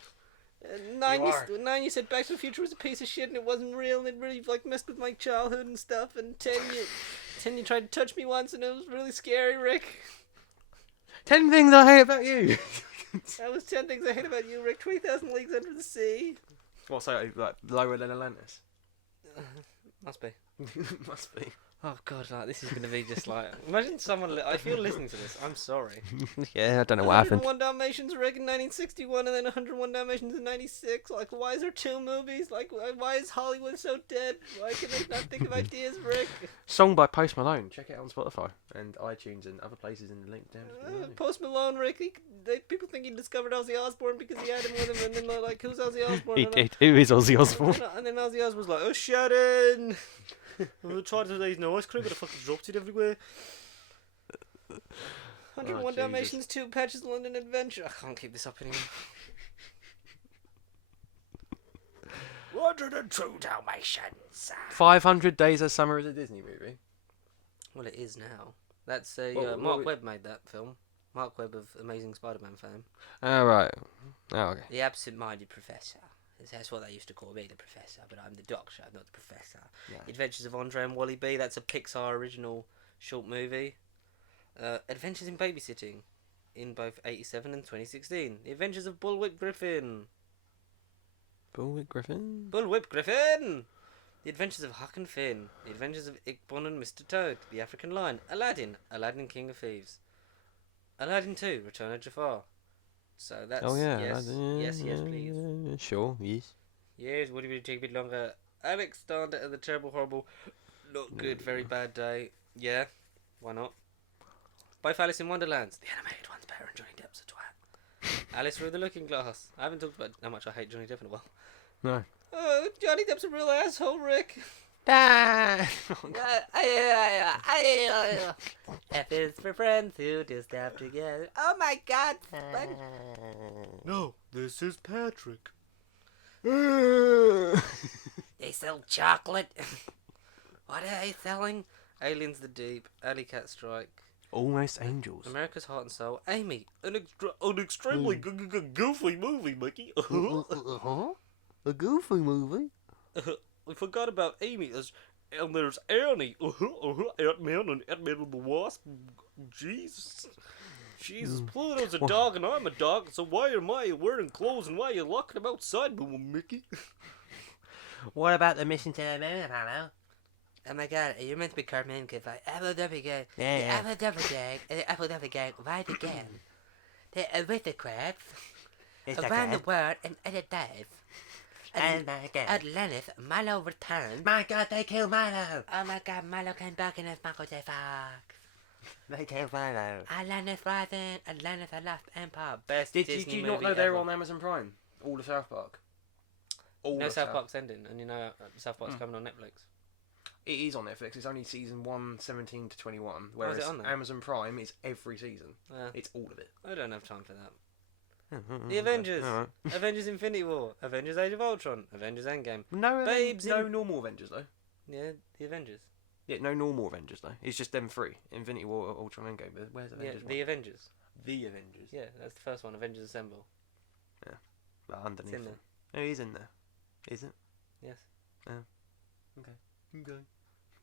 9, you said Back to the Future was a piece of shit and it wasn't real and it really, like, messed with my childhood and stuff, and 10, you tried to touch me once and it was really scary, Rick. 10 things I hate about you. That was 10 things I hate about you, Rick. 20,000 Leagues Under the Sea. What, so, like, lower than Atlantis? Must be. Must be. Oh, God, like, this is going to be just like... Imagine someone... if you're listening to this, I'm sorry. Yeah, I don't know what happened. 101 Dalmatians, Rick, in 1961, and then 101 Dalmatians in 96. Like, why is there 2 movies? Like, why is Hollywood so dead? Why can they not think of ideas, Rick? Song by Post Malone. Check it out on Spotify and iTunes and other places in the link down. Post Malone, Rick, people think he discovered Ozzy Osbourne because he had him with him, and then they're like, who's Ozzy Osbourne? He did. Who is Ozzy Osbourne? And then Ozzy Osbourne's like, oh, Sharon! I tried to eat no ice cream, but I fucking dropped it everywhere. 101 Dalmatians, 2 Patches of London Adventure. I can't keep this up anymore. 102 Dalmatians. 500 Days of Summer is a Disney movie. Well, it is now. That's a Well, Mark Webb made that film. Mark Webb of Amazing Spider-Man fame. Oh, right. Oh, okay. The absent-minded professor. That's what they used to call me, the professor, but I'm the doctor, not the professor. Yeah. Adventures of Andre and Wally B, that's a Pixar original short movie. Adventures in Babysitting, in both 87 and 2016. The Adventures of Bullwhip Griffin. Bullwhip Griffin? Bullwhip Griffin! The Adventures of Huck and Finn. The Adventures of Ickbon and Mr. Toad. The African Lion. Aladdin. Aladdin King of Thieves. Aladdin 2, Return of Jafar. So that's... Oh, yeah. Yes, please. Sure, yes. Yes, would it take a bit longer? Alexander and the Terrible Horrible. Not good, very bad day. Yeah, why not? Both Alice in Wonderlands. The animated one's better and Johnny Depp's a twat. Alice Through the Looking Glass. I haven't talked about how much I hate Johnny Depp in a while. No. Oh, Johnny Depp's a real asshole, Rick. Ah! F is for friends who do stuff together. Oh my God! No, this is Patrick. They sell chocolate. What are they selling? Aliens the Deep, Alley Cat Strike, Almost Angels. America's Heart and Soul, Amy. An extremely goofy movie, Mickey. A goofy movie? I forgot about Amy. And there's Annie. Ant-Man and Ant-Man and the Wasp. Jesus. Pluto's a dog and I'm a dog, so why am I wearing clothes and why are you locking them outside, Mickey? What about the mission to the moon, Apollo? Oh my God, you're meant to be Cartman because like Apple Duffy Gang. Yeah. Apple Duffy Gang, right again. The aristocrats around the world and other days. And again. Atlantis, Milo returned. My God, they killed Milo! Oh my God, Milo came back and it's Michael J. Fox. They can't fly though. Atlantis Rising, Atlantis the Last Empire. Best Did Disney you not movie know they were ever. on Amazon Prime? All of South Park. All No, of South Park's ending, and you know South Park's coming on Netflix. It is on Netflix. It's only season 1, 17 to 21. Whereas it on there? Amazon Prime is every season. It's all of it. I don't have time for that. The Avengers. Alright. Avengers Infinity War. Avengers Age of Ultron. Avengers Endgame. No, Babes no in- normal Avengers though. Yeah, the Avengers. Yeah, no normal Avengers though. It's just them three. Infinity War, Ultron, Endgame. But where's Avengers? Yeah, the Avengers. The Avengers. Yeah, that's the first one. Avengers Assemble. But underneath. It's in them. Oh, he's in there. Is it? Yes. Okay.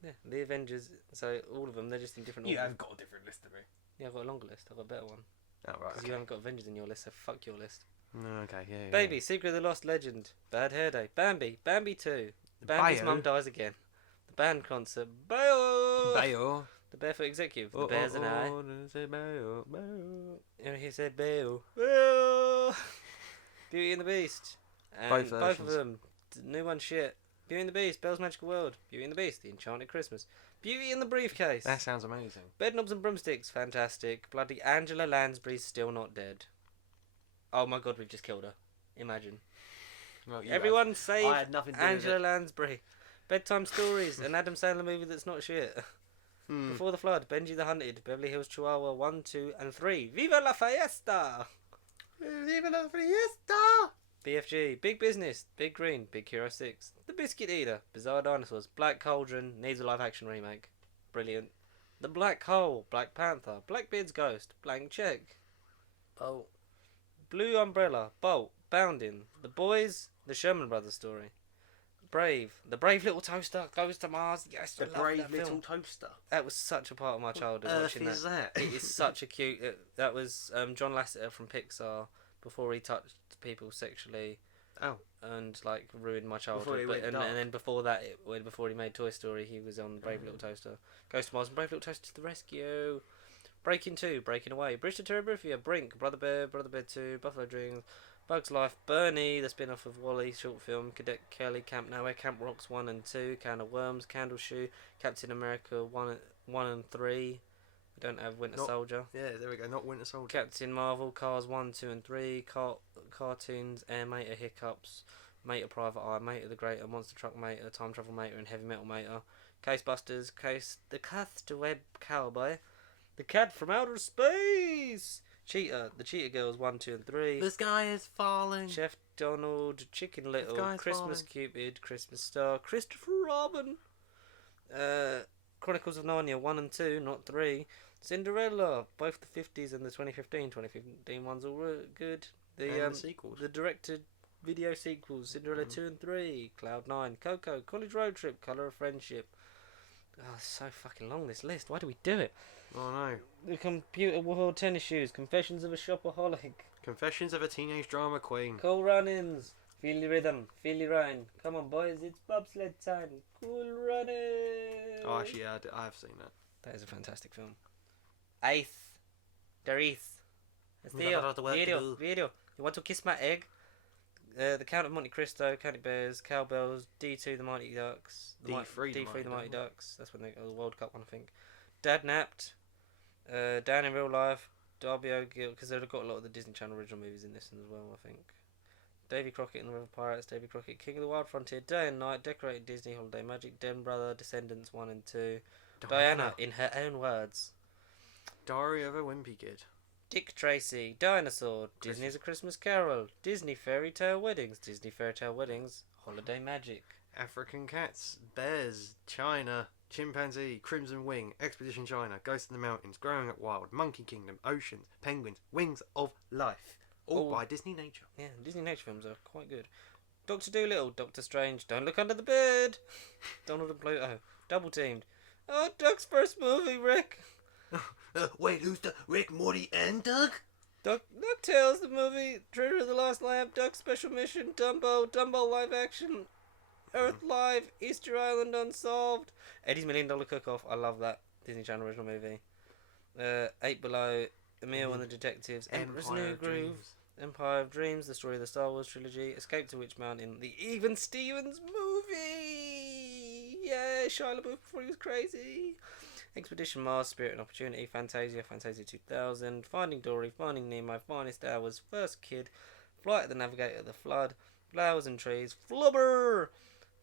Yeah, the Avengers. So all of them, they're just in different You order. have got a different list than me. Yeah, I've got a longer list. I've got a better one. Oh right. Because Okay. you haven't got Avengers in your list, so fuck your list. No, okay. Yeah. Baby, Secret of the Lost Legend. Bad Hair Day. Bambi. Bambi 2. Bambi's Bayo. mum dies again. The band concert. Bayo! Bayo. The Barefoot Executive. The Bears and I. Bayo. Bayo. And he said Bayo. Bayo! Beauty and the Beast. And Both both of versions. them. New one shit. Beauty and the Beast. Belle's Magical World. Beauty and the Beast. The Enchanted Christmas. Beauty and the Briefcase. That sounds amazing. Bedknobs and Broomsticks. Fantastic. Bloody Angela Lansbury's still not dead. Oh my god, we've just killed her. Imagine. Well, you Everyone have. save I had nothing to do with Angela it. Lansbury. Bedtime Stories, an Adam Sandler movie that's not shit. Before the Flood, Benji the Hunted, Beverly Hills Chihuahua 1, 2, and 3. Viva la Fiesta! Viva la fiesta! BFG, Big Business, Big Green, Big Hero 6, The Biscuit Eater, Bizarre Dinosaurs, Black Cauldron, needs a live action remake. Brilliant. The Black Hole, Black Panther, Blackbeard's Ghost, Blank Check. Bolt. Blue Umbrella, Bolt, Bounding, The Boys, The Sherman Brothers Story. Brave, The Brave Little Toaster Goes to Mars. Yes, The I love brave that little film. toaster. That was such a part of my childhood Earth watching is that. that? It is such a cute. That was John Lasseter from Pixar before he touched people sexually. Oh. And like ruined my Before childhood. he But, went and dark. then before that, before he made Toy Story, he was on Brave Little Toaster. Goes to Mars and Brave Little Toaster to the rescue. Breaking 2, Breaking Away, Bridge to Terabithia, Brink, Brother Bear 2, Buffalo Dreams, Bugs Life, Bernie, the spin-off of Wall-E short film, Cadet Kelly, Camp Nowhere, Camp Rocks 1 and 2, Can of Worms, Candle Shoe, Captain America 1 and 3. We don't have Winter Soldier. Yeah, there we go. Not Winter Soldier. Captain Marvel, Cars 1, 2 and 3, Cartoons, Air Mater, Hiccups, Mater Private Eye, Mater the Greater, Monster Truck Mater, Time Travel Mater and Heavy Metal Mater, Casebusters, The Castaway Cowboy, The Cat from Outer Space, Cheetah, The Cheetah Girls 1, 2 and 3, The sky is falling. Chef Donald, Chicken Little, sky's Christmas falling. Cupid, Christmas Star, Christopher Robin, Chronicles of Narnia 1 and 2, not 3, Cinderella, both the 50s and the 2015 ones all were good. And the sequels. The directed video sequels, Cinderella 2 and 3, Cloud 9, Coco, College Road Trip, Colour of Friendship. Oh, it's so fucking long, this list. Why do we do it? Oh no. The Computer World Tennis Shoes, Confessions of a Shopaholic, Confessions of a Teenage Drama Queen. Cool Run-Ins, Feel the Rhythm, Feel the Rain. Come on, boys, it's bobsled time. Cool Run-Ins. Oh, actually, yeah, I have seen that. That is a fantastic film. Eighth. There is. We've got a lot of work to do. Video. You want to kiss my egg? The Count of Monte Cristo, County Bears, Cowbells, D2 the Mighty Ducks, D3 the Mighty Ducks. That's when they the World Cup one, I think. Dad Napped, Dan in Real Life, Darby O'Gill, because they've got a lot of the Disney Channel original movies in this one as well, I think. Davy Crockett and the River Pirates, Davy Crockett, King of the Wild Frontier, Day and Night, Decorated Disney Holiday Magic, Den Brother, Descendants 1 and 2, Diana in her own words, Diary of a Wimpy Kid. Dick Tracy, Dinosaur, Disney's A Christmas Carol, Disney Fairy Tale Weddings, Holiday Magic. African Cats. Bears. China. Chimpanzee. Crimson Wing. Expedition China. Ghost in the Mountains. Growing Up Wild. Monkey Kingdom. Oceans. Penguins. Wings of Life. All by Disney Nature. Yeah, Disney nature films are quite good. Doctor Dolittle, Doctor Strange, Don't Look Under the Bed, Donald and Pluto, Double Teamed. Oh, Doug's first movie, Rick. Wait, who's the Rick, Morty, and Doug? DuckTales, the movie, Treasure of the Lost Lamp, Duck Special Mission, Dumbo live action, Earth Live, Easter Island Unsolved, Eddie's $1 Million Cook-Off, I love that Disney Channel original movie. 8 Below, Emil and the Detectives, Emperor's New Groove, Empire of Dreams, the story of the Star Wars trilogy, Escape to Witch Mountain, the Even Stevens movie! Yeah, Shia LaBeouf before he was crazy. Expedition Mars, Spirit and Opportunity, Fantasia, Fantasia 2000, Finding Dory, Finding Nemo, Finest Hours, First Kid, Flight of the Navigator, The Flood, Flowers and Trees, Flubber!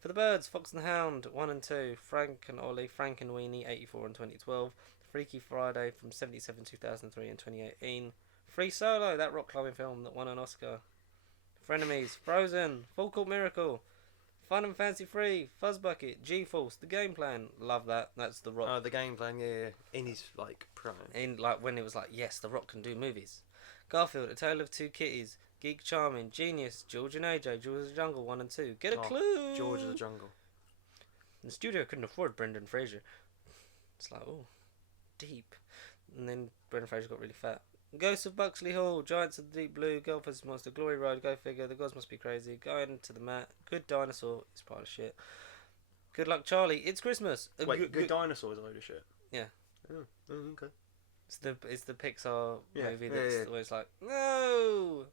For the Birds, Fox and the Hound, 1 and 2, Frank and Ollie, Frank and Weenie, 84 and 2012, Freaky Friday from 77, 2003 and 2018, Free Solo, that rock climbing film that won an Oscar, Frenemies, Frozen, Full Court Miracle, Fun and Fancy Free, Fuzz Bucket, G-Force, The Game Plan, love that, that's The Rock. Oh, The Game Plan, yeah. In his, like, prime. In, like, when it was like, yes, The Rock can do movies. Garfield, A Tale of Two Kitties, Geek Charming, Genius, George and AJ, George of the Jungle 1 and 2. Get a clue! George of the Jungle. The studio couldn't afford Brendan Fraser. It's like, oh, deep. And then Brendan Fraser got really fat. Ghosts of Buxley Hall, Giants of the Deep Blue, Golf vs Monster, Glory Road, Go Figure, The Gods Must Be Crazy, Going to the Mat, Good Dinosaur, it's part of shit. Good Luck Charlie, It's Christmas. Wait, Good Dinosaur is a load of shit. Yeah. Oh, okay. It's the Pixar movie yeah, that's yeah. always like, no,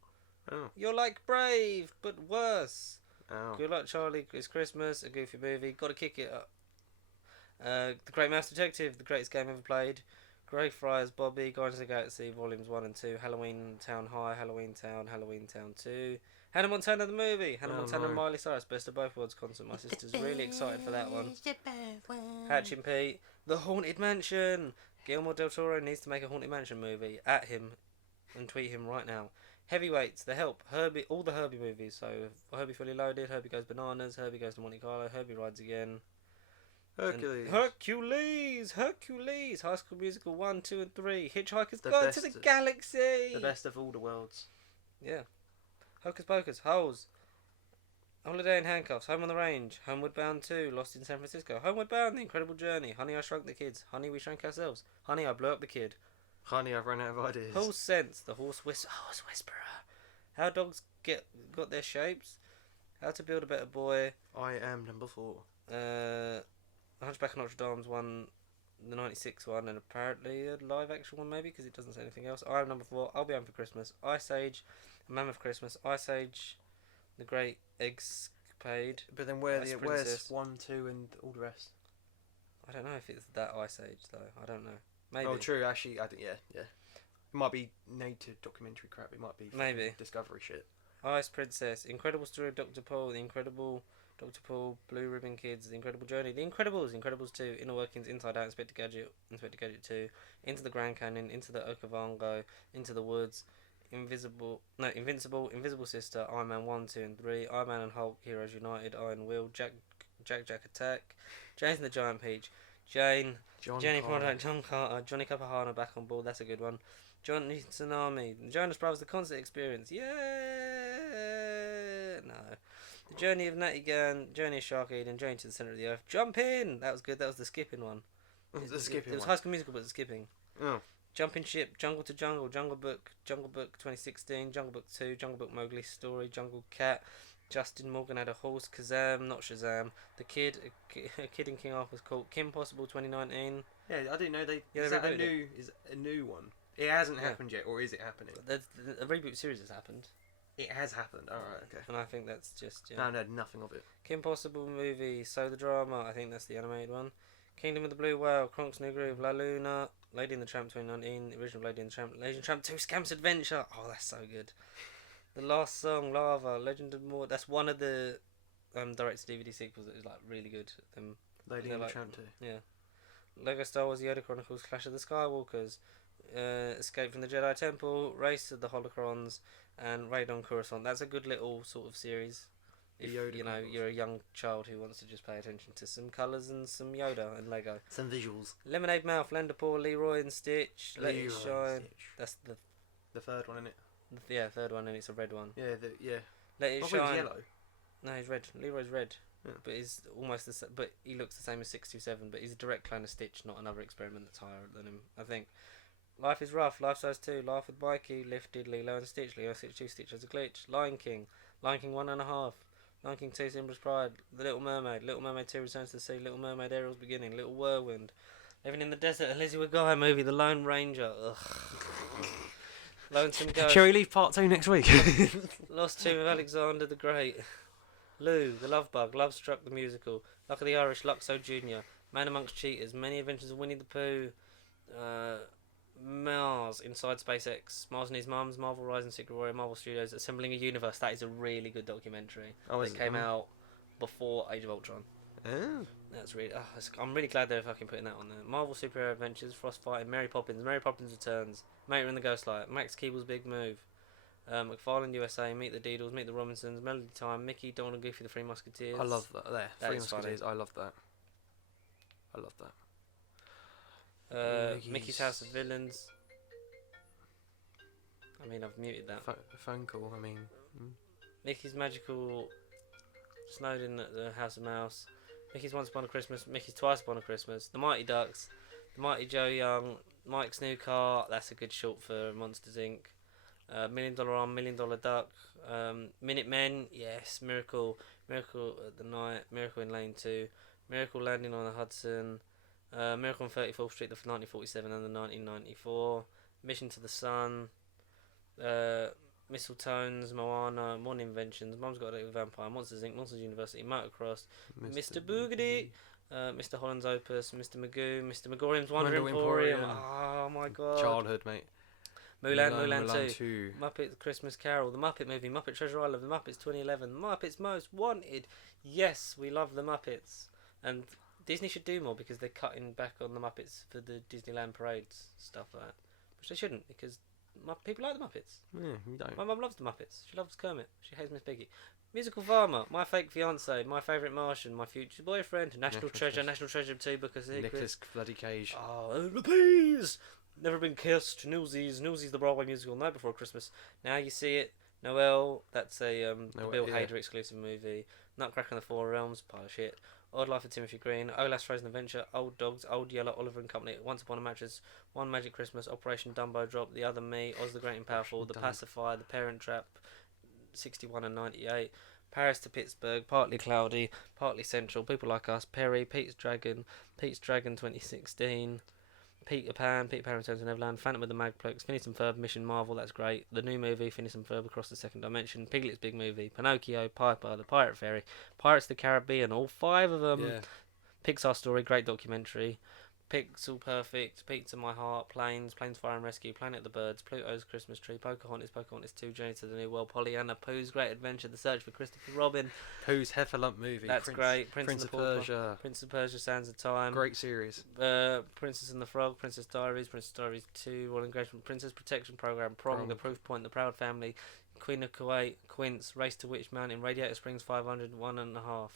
you're like Brave, but worse. Oh. Good Luck Charlie, It's Christmas, a goofy movie, gotta kick it up. The Great Mouse Detective, the greatest game ever played. Grey Friars Bobby, Guardians of the Galaxy, Volumes 1 and 2, Halloween Town High, Halloween Town 2, Hannah Montana the movie, Hannah Montana and Miley Cyrus, Best of Both Worlds concert. My sister's really excited for that one. Hatching Pete, The Haunted Mansion. Guillermo del Toro needs to make a Haunted Mansion movie. At him and tweet him right now. Heavyweights, The Help, Herbie, all the Herbie movies. So Herbie Fully Loaded, Herbie Goes Bananas, Herbie Goes to Monte Carlo, Herbie Rides Again. Hercules. Hercules, High School Musical 1, 2 and 3, Hitchhiker's The Guide to best- the Galaxy. The best of all the worlds. Yeah. Hocus Pocus, Holes, Holiday in Handcuffs, Home on the Range, Homeward Bound 2, Lost in San Francisco, Homeward Bound, The Incredible Journey, Honey, I Shrunk the Kids, Honey, We Shrank Ourselves, Honey, I Blew Up the Kid, Honey, I've run out of ideas. Horse Sense, The Horse Whisperer, How Dogs Got Their Shapes, How to Build a Better Boy, I Am Number 4. Hunchback of Notre Dame's one, the 96 one, and apparently a live action one maybe, because it doesn't say anything else. I Am Number 4, I'll Be Home for Christmas, Ice Age, A Mammoth Christmas, Ice Age, The Great Escapade. But then Ice where's Princess. 1, 2 and all the rest? I don't know if it's that Ice Age though. I don't know. Maybe. Oh, true. Actually, I think yeah. It might be nature documentary crap. It might be Maybe. Discovery shit. Ice Princess, Incredible Story of Dr. Paul, The Incredible Dr. Paul, Blue Ribbon Kids, The Incredible Journey, The Incredibles, Incredibles 2, Inner Workings, Inside Out, Inspector Gadget 2, Into the Grand Canyon, Into the Okavango, Into the Woods, Invincible, Invisible Sister, Iron Man 1, 2 and 3, Iron Man and Hulk, Heroes United, Iron Will, Jack Attack, James and the Giant Peach, Jenny Prado, John Carter, Johnny Capahana back on board, that's a good one. Johnny Tsunami, The Jonas Brothers, The Concert Experience, yeah, no. The Journey of Natty Gann, Journey of Sharkade, and Journey to the Centre of the Earth. Jump In! That was good, that was the skipping one. The skipping It was one. High School Musical, but the skipping. Oh. Jumping Ship, Jungle to Jungle, Jungle Book 2016, Jungle Book 2, Jungle Book Mowgli's Story, Jungle Cat, Justin Morgan Had a Horse, Kazam, not Shazam, The Kid, A Kid in King Arthur's Court, Kim Possible 2019. Yeah, I didn't know they. Yeah, is they that rebooted is a new one? It hasn't Yeah. happened yet, or is it happening? The reboot series has happened, It has happened. All right, okay. and I think that's just No, no, nothing of it. Kim Possible movie, So the Drama, I think that's the animated one. Kingdom of the Blue Whale, Kronk's New Groove, La Luna, Lady and the Tramp 2019, the original Lady and the Tramp, Lady and the Tramp 2, Scamps Adventure, oh that's so good. The Last Song, Lava, Legend of More, that's one of the direct-to-DVD sequels that is like really good. Lady they're and the like- Tramp 2. Yeah. Lego Star Wars Yoda Chronicles, Clash of the Skywalkers, Escape from the Jedi Temple, Race of the Holocrons, and Raid on Coruscant. That's a good little sort of series. If Yoda you know Chronicles. you're a young child who wants to just pay attention to some colours and some Yoda and Lego. Some visuals. Lemonade Mouth, Lenderpaw, Leroy and Stitch, Let It Leroy and Shine. Stitch. That's The third one, isn't it? third one, and it's a red one. Yeah, yeah. Let I It thought it was Shine. yellow. No, he's red. Leroy's red. Yeah. But he's almost but he looks the same as 627, but he's a direct clone of Stitch, not another experiment that's higher than him, I think. Life is Rough, Life Size 2, Laugh with Mikey, Lifted, Lilo and Stitch, Lilo Stitch 2, Stitch has a glitch, Lion King 1.5, Lion King 2, Simba's Pride, The Little Mermaid 2 Returns to the Sea, Little Mermaid Ariel's Beginning, Little Whirlwind, Living in the Desert, a Lizzie McGuire movie, The Lone Ranger, ugh. Lonesome Ghost, Shall we leave part 2 next week? Lost Tomb of Alexander the Great, Lou, The Love Bug, Love Struck the Musical, Luck of the Irish, Luxo Jr., Man Amongst Cheaters, Many Adventures of Winnie the Pooh, Mars Inside SpaceX, Mars and His Mums, Marvel Rising Secret Warrior, Marvel Studios, Assembling a Universe. That is a really good documentary. That came out before Age of Ultron. Oh. That's really. I'm really glad they're fucking putting that on there. Marvel Superhero Adventures, Frostbite, Mary Poppins Returns, Mater and the Ghostlight, Max Keeble's Big Move, McFarlane USA, Meet the Deedles, Meet the Robinsons, Melody Time, Mickey, Donald and Goofy, The Three Musketeers. I love that. There, That Three is Musketeers. funny. I love that. Mickey's House of Villains. I mean, I've muted that. Phone call. I mean, Mickey's Magical Snowden at the House of Mouse. Mickey's Once Upon a Christmas. Mickey's Twice Upon a Christmas. The Mighty Ducks. The Mighty Joe Young. Mike's New Car. That's a good short for Monsters Inc. $1 Million Arm, $1 Million Duck. Minutemen. Yes. Miracle at the Night. Miracle in Lane 2. Miracle Landing on the Hudson. Miracle on 34th Street, the 1947 and the 1994. Mission to the Sun. Mistletones, Moana, Modern Inventions, Mum's Got a Little Vampire, Monsters Inc., Monsters University, Motocross, Mr. Boogedy, Mr. Holland's Opus, Mr. Magoo, Mr. Megorium's Wonder Emporium. Oh my god. childhood, mate. Mulan 2. Muppet Christmas Carol, The Muppet Movie, Muppet Treasure Island, The Muppets 2011, Muppets Most Wanted. Yes, we love the Muppets. And Disney should do more because they're cutting back on the Muppets for the Disneyland parades, stuff like that. Which they shouldn't, because people like the Muppets. Yeah, you don't. My mum loves the Muppets. She loves Kermit. She hates Miss Piggy. Musical Farmer, My Fake Fiance, My Favourite Martian, My Future Boyfriend, National Treasure, National Treasure 2, because Nicolas bloody Cage. Oh, the peas! Never Been Kissed, Newsies, the Broadway musical, Night Before Christmas. Now You See It, Noel, that's a Bill Hader exclusive movie. Nutcracker and the Four Realms, pile of shit. Odd Life of Timothy Green, Olaf's Frozen Adventure, Old Dogs, Old Yellow, Oliver and Company, Once Upon a Mattress, One Magic Christmas, Operation Dumbo Drop, The Other Me, Oz the Great and Powerful, The Pacifier, The Parent Trap, 61 and 98, Paris to Pittsburgh, Partly Cloudy, Partly Central, People Like Us, Perry, Pete's Dragon 2016, Peter Pan Returns to Neverland, Phantom of the Magplex, Phineas and Ferb, Mission Marvel, that's great. The new movie, Phineas and Ferb Across the Second Dimension, Piglet's Big Movie, Pinocchio, Piper, The Pirate Fairy, Pirates of the Caribbean, all 5 of them. Yeah. Pixar Story, great documentary. Pixel Perfect, Pizza My Heart, Planes, Fire and Rescue, Planet of the Birds, Pluto's Christmas Tree, Pocahontas 2, Journey to the New World, Pollyanna, Pooh's Great Adventure, The Search for Christopher Robin. Pooh's Heffalump movie. That's great. Prince of Persia. Prince of Persia, Sands of Time. Great series. Princess and the Frog, Princess Diaries 2, Royal Engagement, Princess Protection Program, Prong, The Proof Point, The Proud Family, Queen of Kuwait, Quince, Race to Witch Mountain, Radiator Springs 500, 1.5.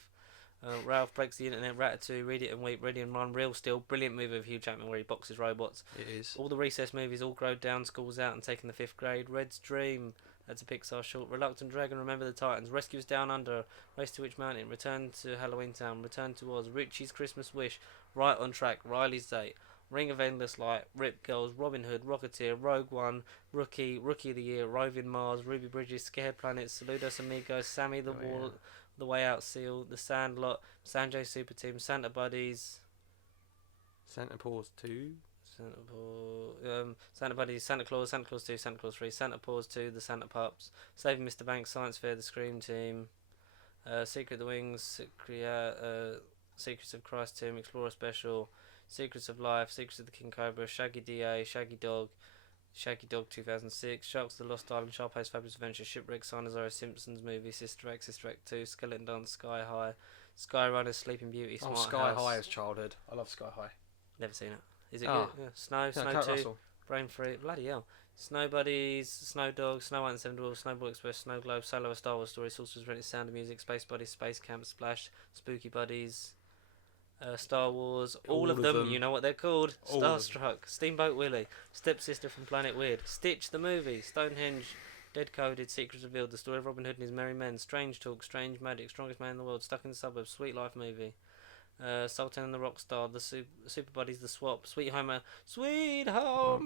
Ralph Breaks the Internet, Ratatouille, Read It and Weep, Ready and Run, Real Steel, brilliant movie of Hugh Jackman where he boxes robots. It is. All the Recess movies, All Grow Down, School's Out and Taking the 5th Grade, Red's Dream, that's a Pixar short, Reluctant Dragon, Remember the Titans, Rescuers Down Under, Race to Witch Mountain, Return to Halloween Town, Return to Oz, Richie's Christmas Wish, Right on Track, Riley's Date, Ring of Endless Light, Rip Girls, Robin Hood, Rocketeer, Rogue One, Rookie of the Year, Roving Mars, Ruby Bridges, Scared Planet, Saludos Amigos, Sammy the War, The Way Out Seal, The Sandlot, Sanjay Super Team, Santa Buddies, Santa Paws 2. Santa Buddies, Santa Claus 2, Santa Claus 3, Santa Paws 2, The Santa Pups, Saving Mr. Banks, Science Fair, The Scream Team, Secret of the Wings, Secrets of Christ Tomb, Explorer Special, Secrets of Life, Secrets of the King Cobra, Shaggy DA, Shaggy Dog 2006, Sharks of the Lost Island, Sharpay's Fabulous Adventure, Shipwreck, Sign Simpsons Movie, Sister Act 2, Skeleton Dance, Sky High, Skyrunner, Sleeping Beauty, Smart Sky House. High is childhood. I love Sky High. Never seen it. Is it Oh. good? Yeah. Snow Kurt 2, Russell. Brain Free, bloody hell. Snow Buddies, Snow Dogs, Snow White and Seven Dwarfs, Snowball Express, Snow Globe, Solo, A Star Wars Story, Sorcerer's Apprentice, Sound of Music, Space Buddies, Space Camp, Splash, Spooky Buddies, Star Wars, all of them, you know what they're called. All of Starstruck, Steamboat Willie, Stepsister from Planet Weird, Stitch the Movie, Stonehenge, Dead Coded, Secrets Revealed, The Story of Robin Hood and His Merry Men, Strange Talk, Strange Magic, Strongest Man in the World, Stuck in the Suburbs, Sweet Life Movie, Sultan and the Rockstar, The Super Buddies, The Swap, Sweet Home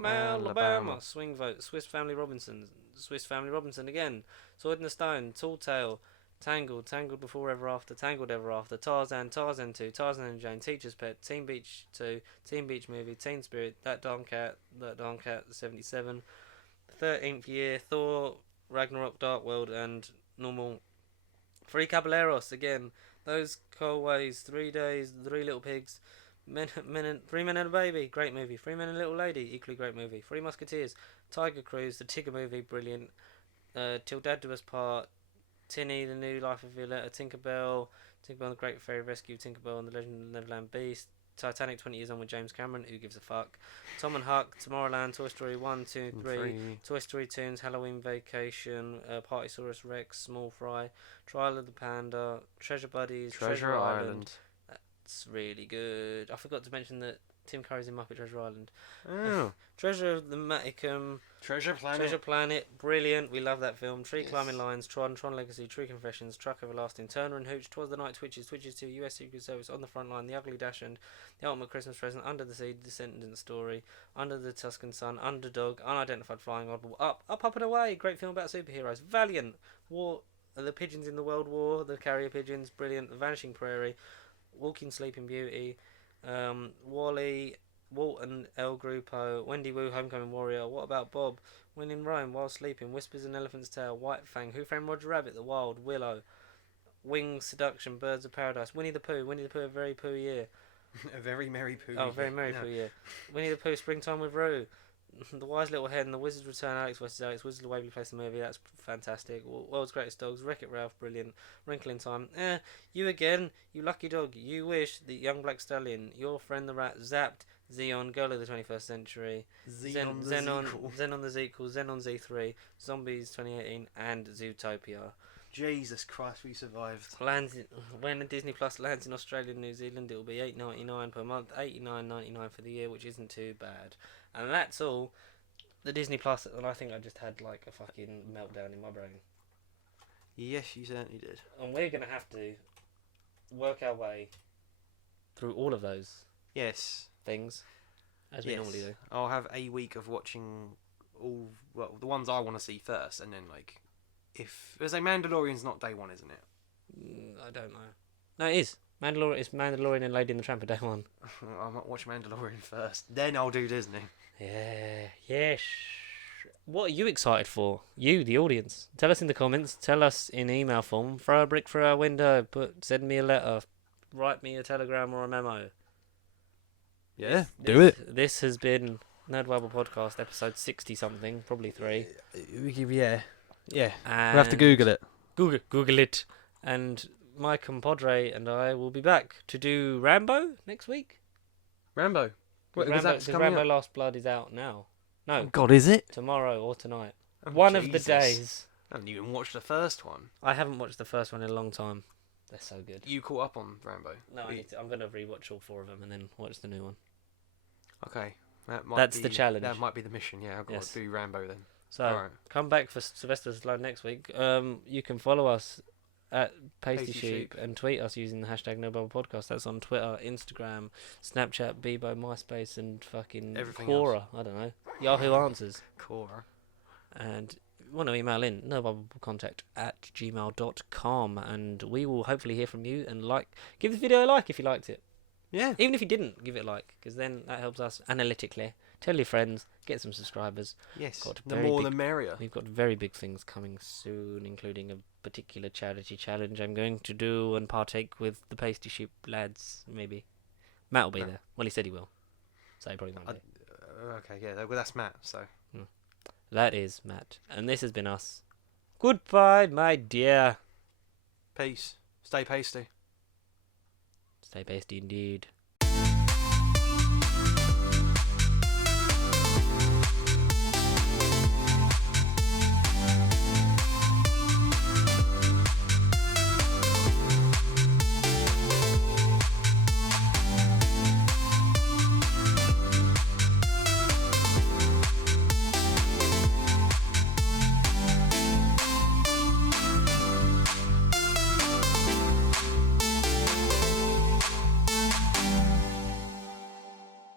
Alabama, Swing Vote, Swiss Family Robinson again, Sword in the Stone, Tall Tale, Tangled Before Ever After, Tangled Ever After, Tarzan 2, Tarzan and Jane, Teacher's Pet, Teen Beach 2, Teen Beach Movie, Teen Spirit, That Darn Cat, 77, 13th Year, Thor, Ragnarok, Dark World, and Normal. Free Caballeros again. Those Coalways, 3 Days, 3 Little Pigs, Three Men and a Baby, great movie. Three Men and a Little Lady, equally great movie. Three Musketeers, Tiger Cruise, the Tigger movie, brilliant. Till Dad Do Us Part, Tinny, The New Life of Violetta, Tinkerbell and the Great Fairy Rescue, Tinkerbell and the Legend of the Neverland Beast, Titanic 20 Years On with James Cameron, who gives a fuck, Tom and Huck, Tomorrowland, Toy Story 1, 2, 3, Toy Story Toons, Halloween Vacation, Partysaurus Rex, Small Fry, Trial of the Panda, Treasure Buddies, Treasure Island. That's really good. I forgot to mention that Tim Curry's in Muppet Treasure Island. Oh. Treasure of the Maticum. Treasure Planet. Brilliant. We love that film. Tree Climbing Lines, Tron Legacy, Tree Confessions, Truck Everlasting, Turner and Hooch, 'Twas the Night, Twitches 2, US Secret Service, On the Front Line, The Ugly Dachshund, The Ultimate Christmas Present, Under the Sea, Descendant Story, Under the Tuscan Sun, Underdog, Unidentified Flying Oddball, Up and Away, great film about superheroes, Valiant, War, The Pigeons in the World War, The Carrier Pigeons, brilliant, The Vanishing Prairie, Walking Sleeping Beauty, Wally, Walt and El Grupo, Wendy Wu, Homecoming Warrior, What About Bob, When in Rome, While Sleeping, Whispers an Elephant's Tail, White Fang, Who Framed Roger Rabbit, The Wild, Willow, Wings, Seduction, Birds of Paradise, Winnie the Pooh, A Very Pooh Year. A Very Merry Pooh. Oh, Very Merry Pooh Year. Winnie the Pooh, Springtime with Roo, The Wise Little Hen, The Wizard's Return, Alex vs. Alex, Wizards of Waverly Place the movie, that's fantastic. World's Greatest Dogs, Wreck-It Ralph, brilliant. Wrinkle in Time, You Again, You Lucky Dog, You Wish, The Young Black Stallion, Your Friend the Rat, Zapped, Xeon, Girl of the 21st Century, Xenon the Sequel, Xenon Z3, Zombies 2018, and Zootopia. Jesus Christ, we survived. When Disney Plus lands in Australia and New Zealand, it will be $8.99 per month, $89.99 for the year, which isn't too bad. And that's all. The Disney Plus, and I think I just had like a fucking meltdown in my brain. Yes, you certainly did. And we're gonna have to work our way through all of those things, as we normally do. I'll have a week of watching the ones I want to see first, and then like, if there's a Mandalorian's not day one, isn't it? I don't know. No, it is. It's Mandalorian and Lady in the Tramp of day one. I might watch Mandalorian first, then I'll do Disney. Yeah. Yes. What are you excited for? You, the audience. Tell us in the comments. Tell us in email form. Throw a brick through our window. Send me a letter. Write me a telegram or a memo. Yeah, do it. This has been Nerd Bible Podcast, episode 60-something, probably 3. Yeah. And We'll have to Google it. Google it. And my compadre and I will be back to do Rambo next week. Rambo? Rambo Last Blood is out now. No. Oh God, is it? Tomorrow or tonight. Oh, one of the days. I haven't even watched the first one. I haven't watched the first one in a long time. They're so good. You caught up on Rambo? No, I'm going to rewatch all 4 of them and then watch the new one. Okay. That's the challenge. That might be the mission, yeah. I've got to do Rambo then. So, come back for Sylvester Stallone next week. You can follow us at Pasty Sheep and tweet us using the hashtag #NoBubblePodcast. That's on Twitter, Instagram, Snapchat, Bebo, MySpace, and fucking everything Quora. else. I don't know. Yahoo Answers. Quora. And want to email in, nobubblecontact@gmail.com, and we will hopefully hear from you and give this video a like if you liked it. Yeah. Even if you didn't, give it a like, because then that helps us analytically. Tell your friends, get some subscribers. Yes, the more the merrier. We've got very big things coming soon, including a particular charity challenge I'm going to do and partake with the Pasty Sheep lads, maybe. Matt will be there. Well, he said he will. So he probably won't be. Okay, yeah, well, that's Matt, so. That is Matt. And this has been us. Goodbye, my dear. Peace. Stay pasty. Stay pasty indeed.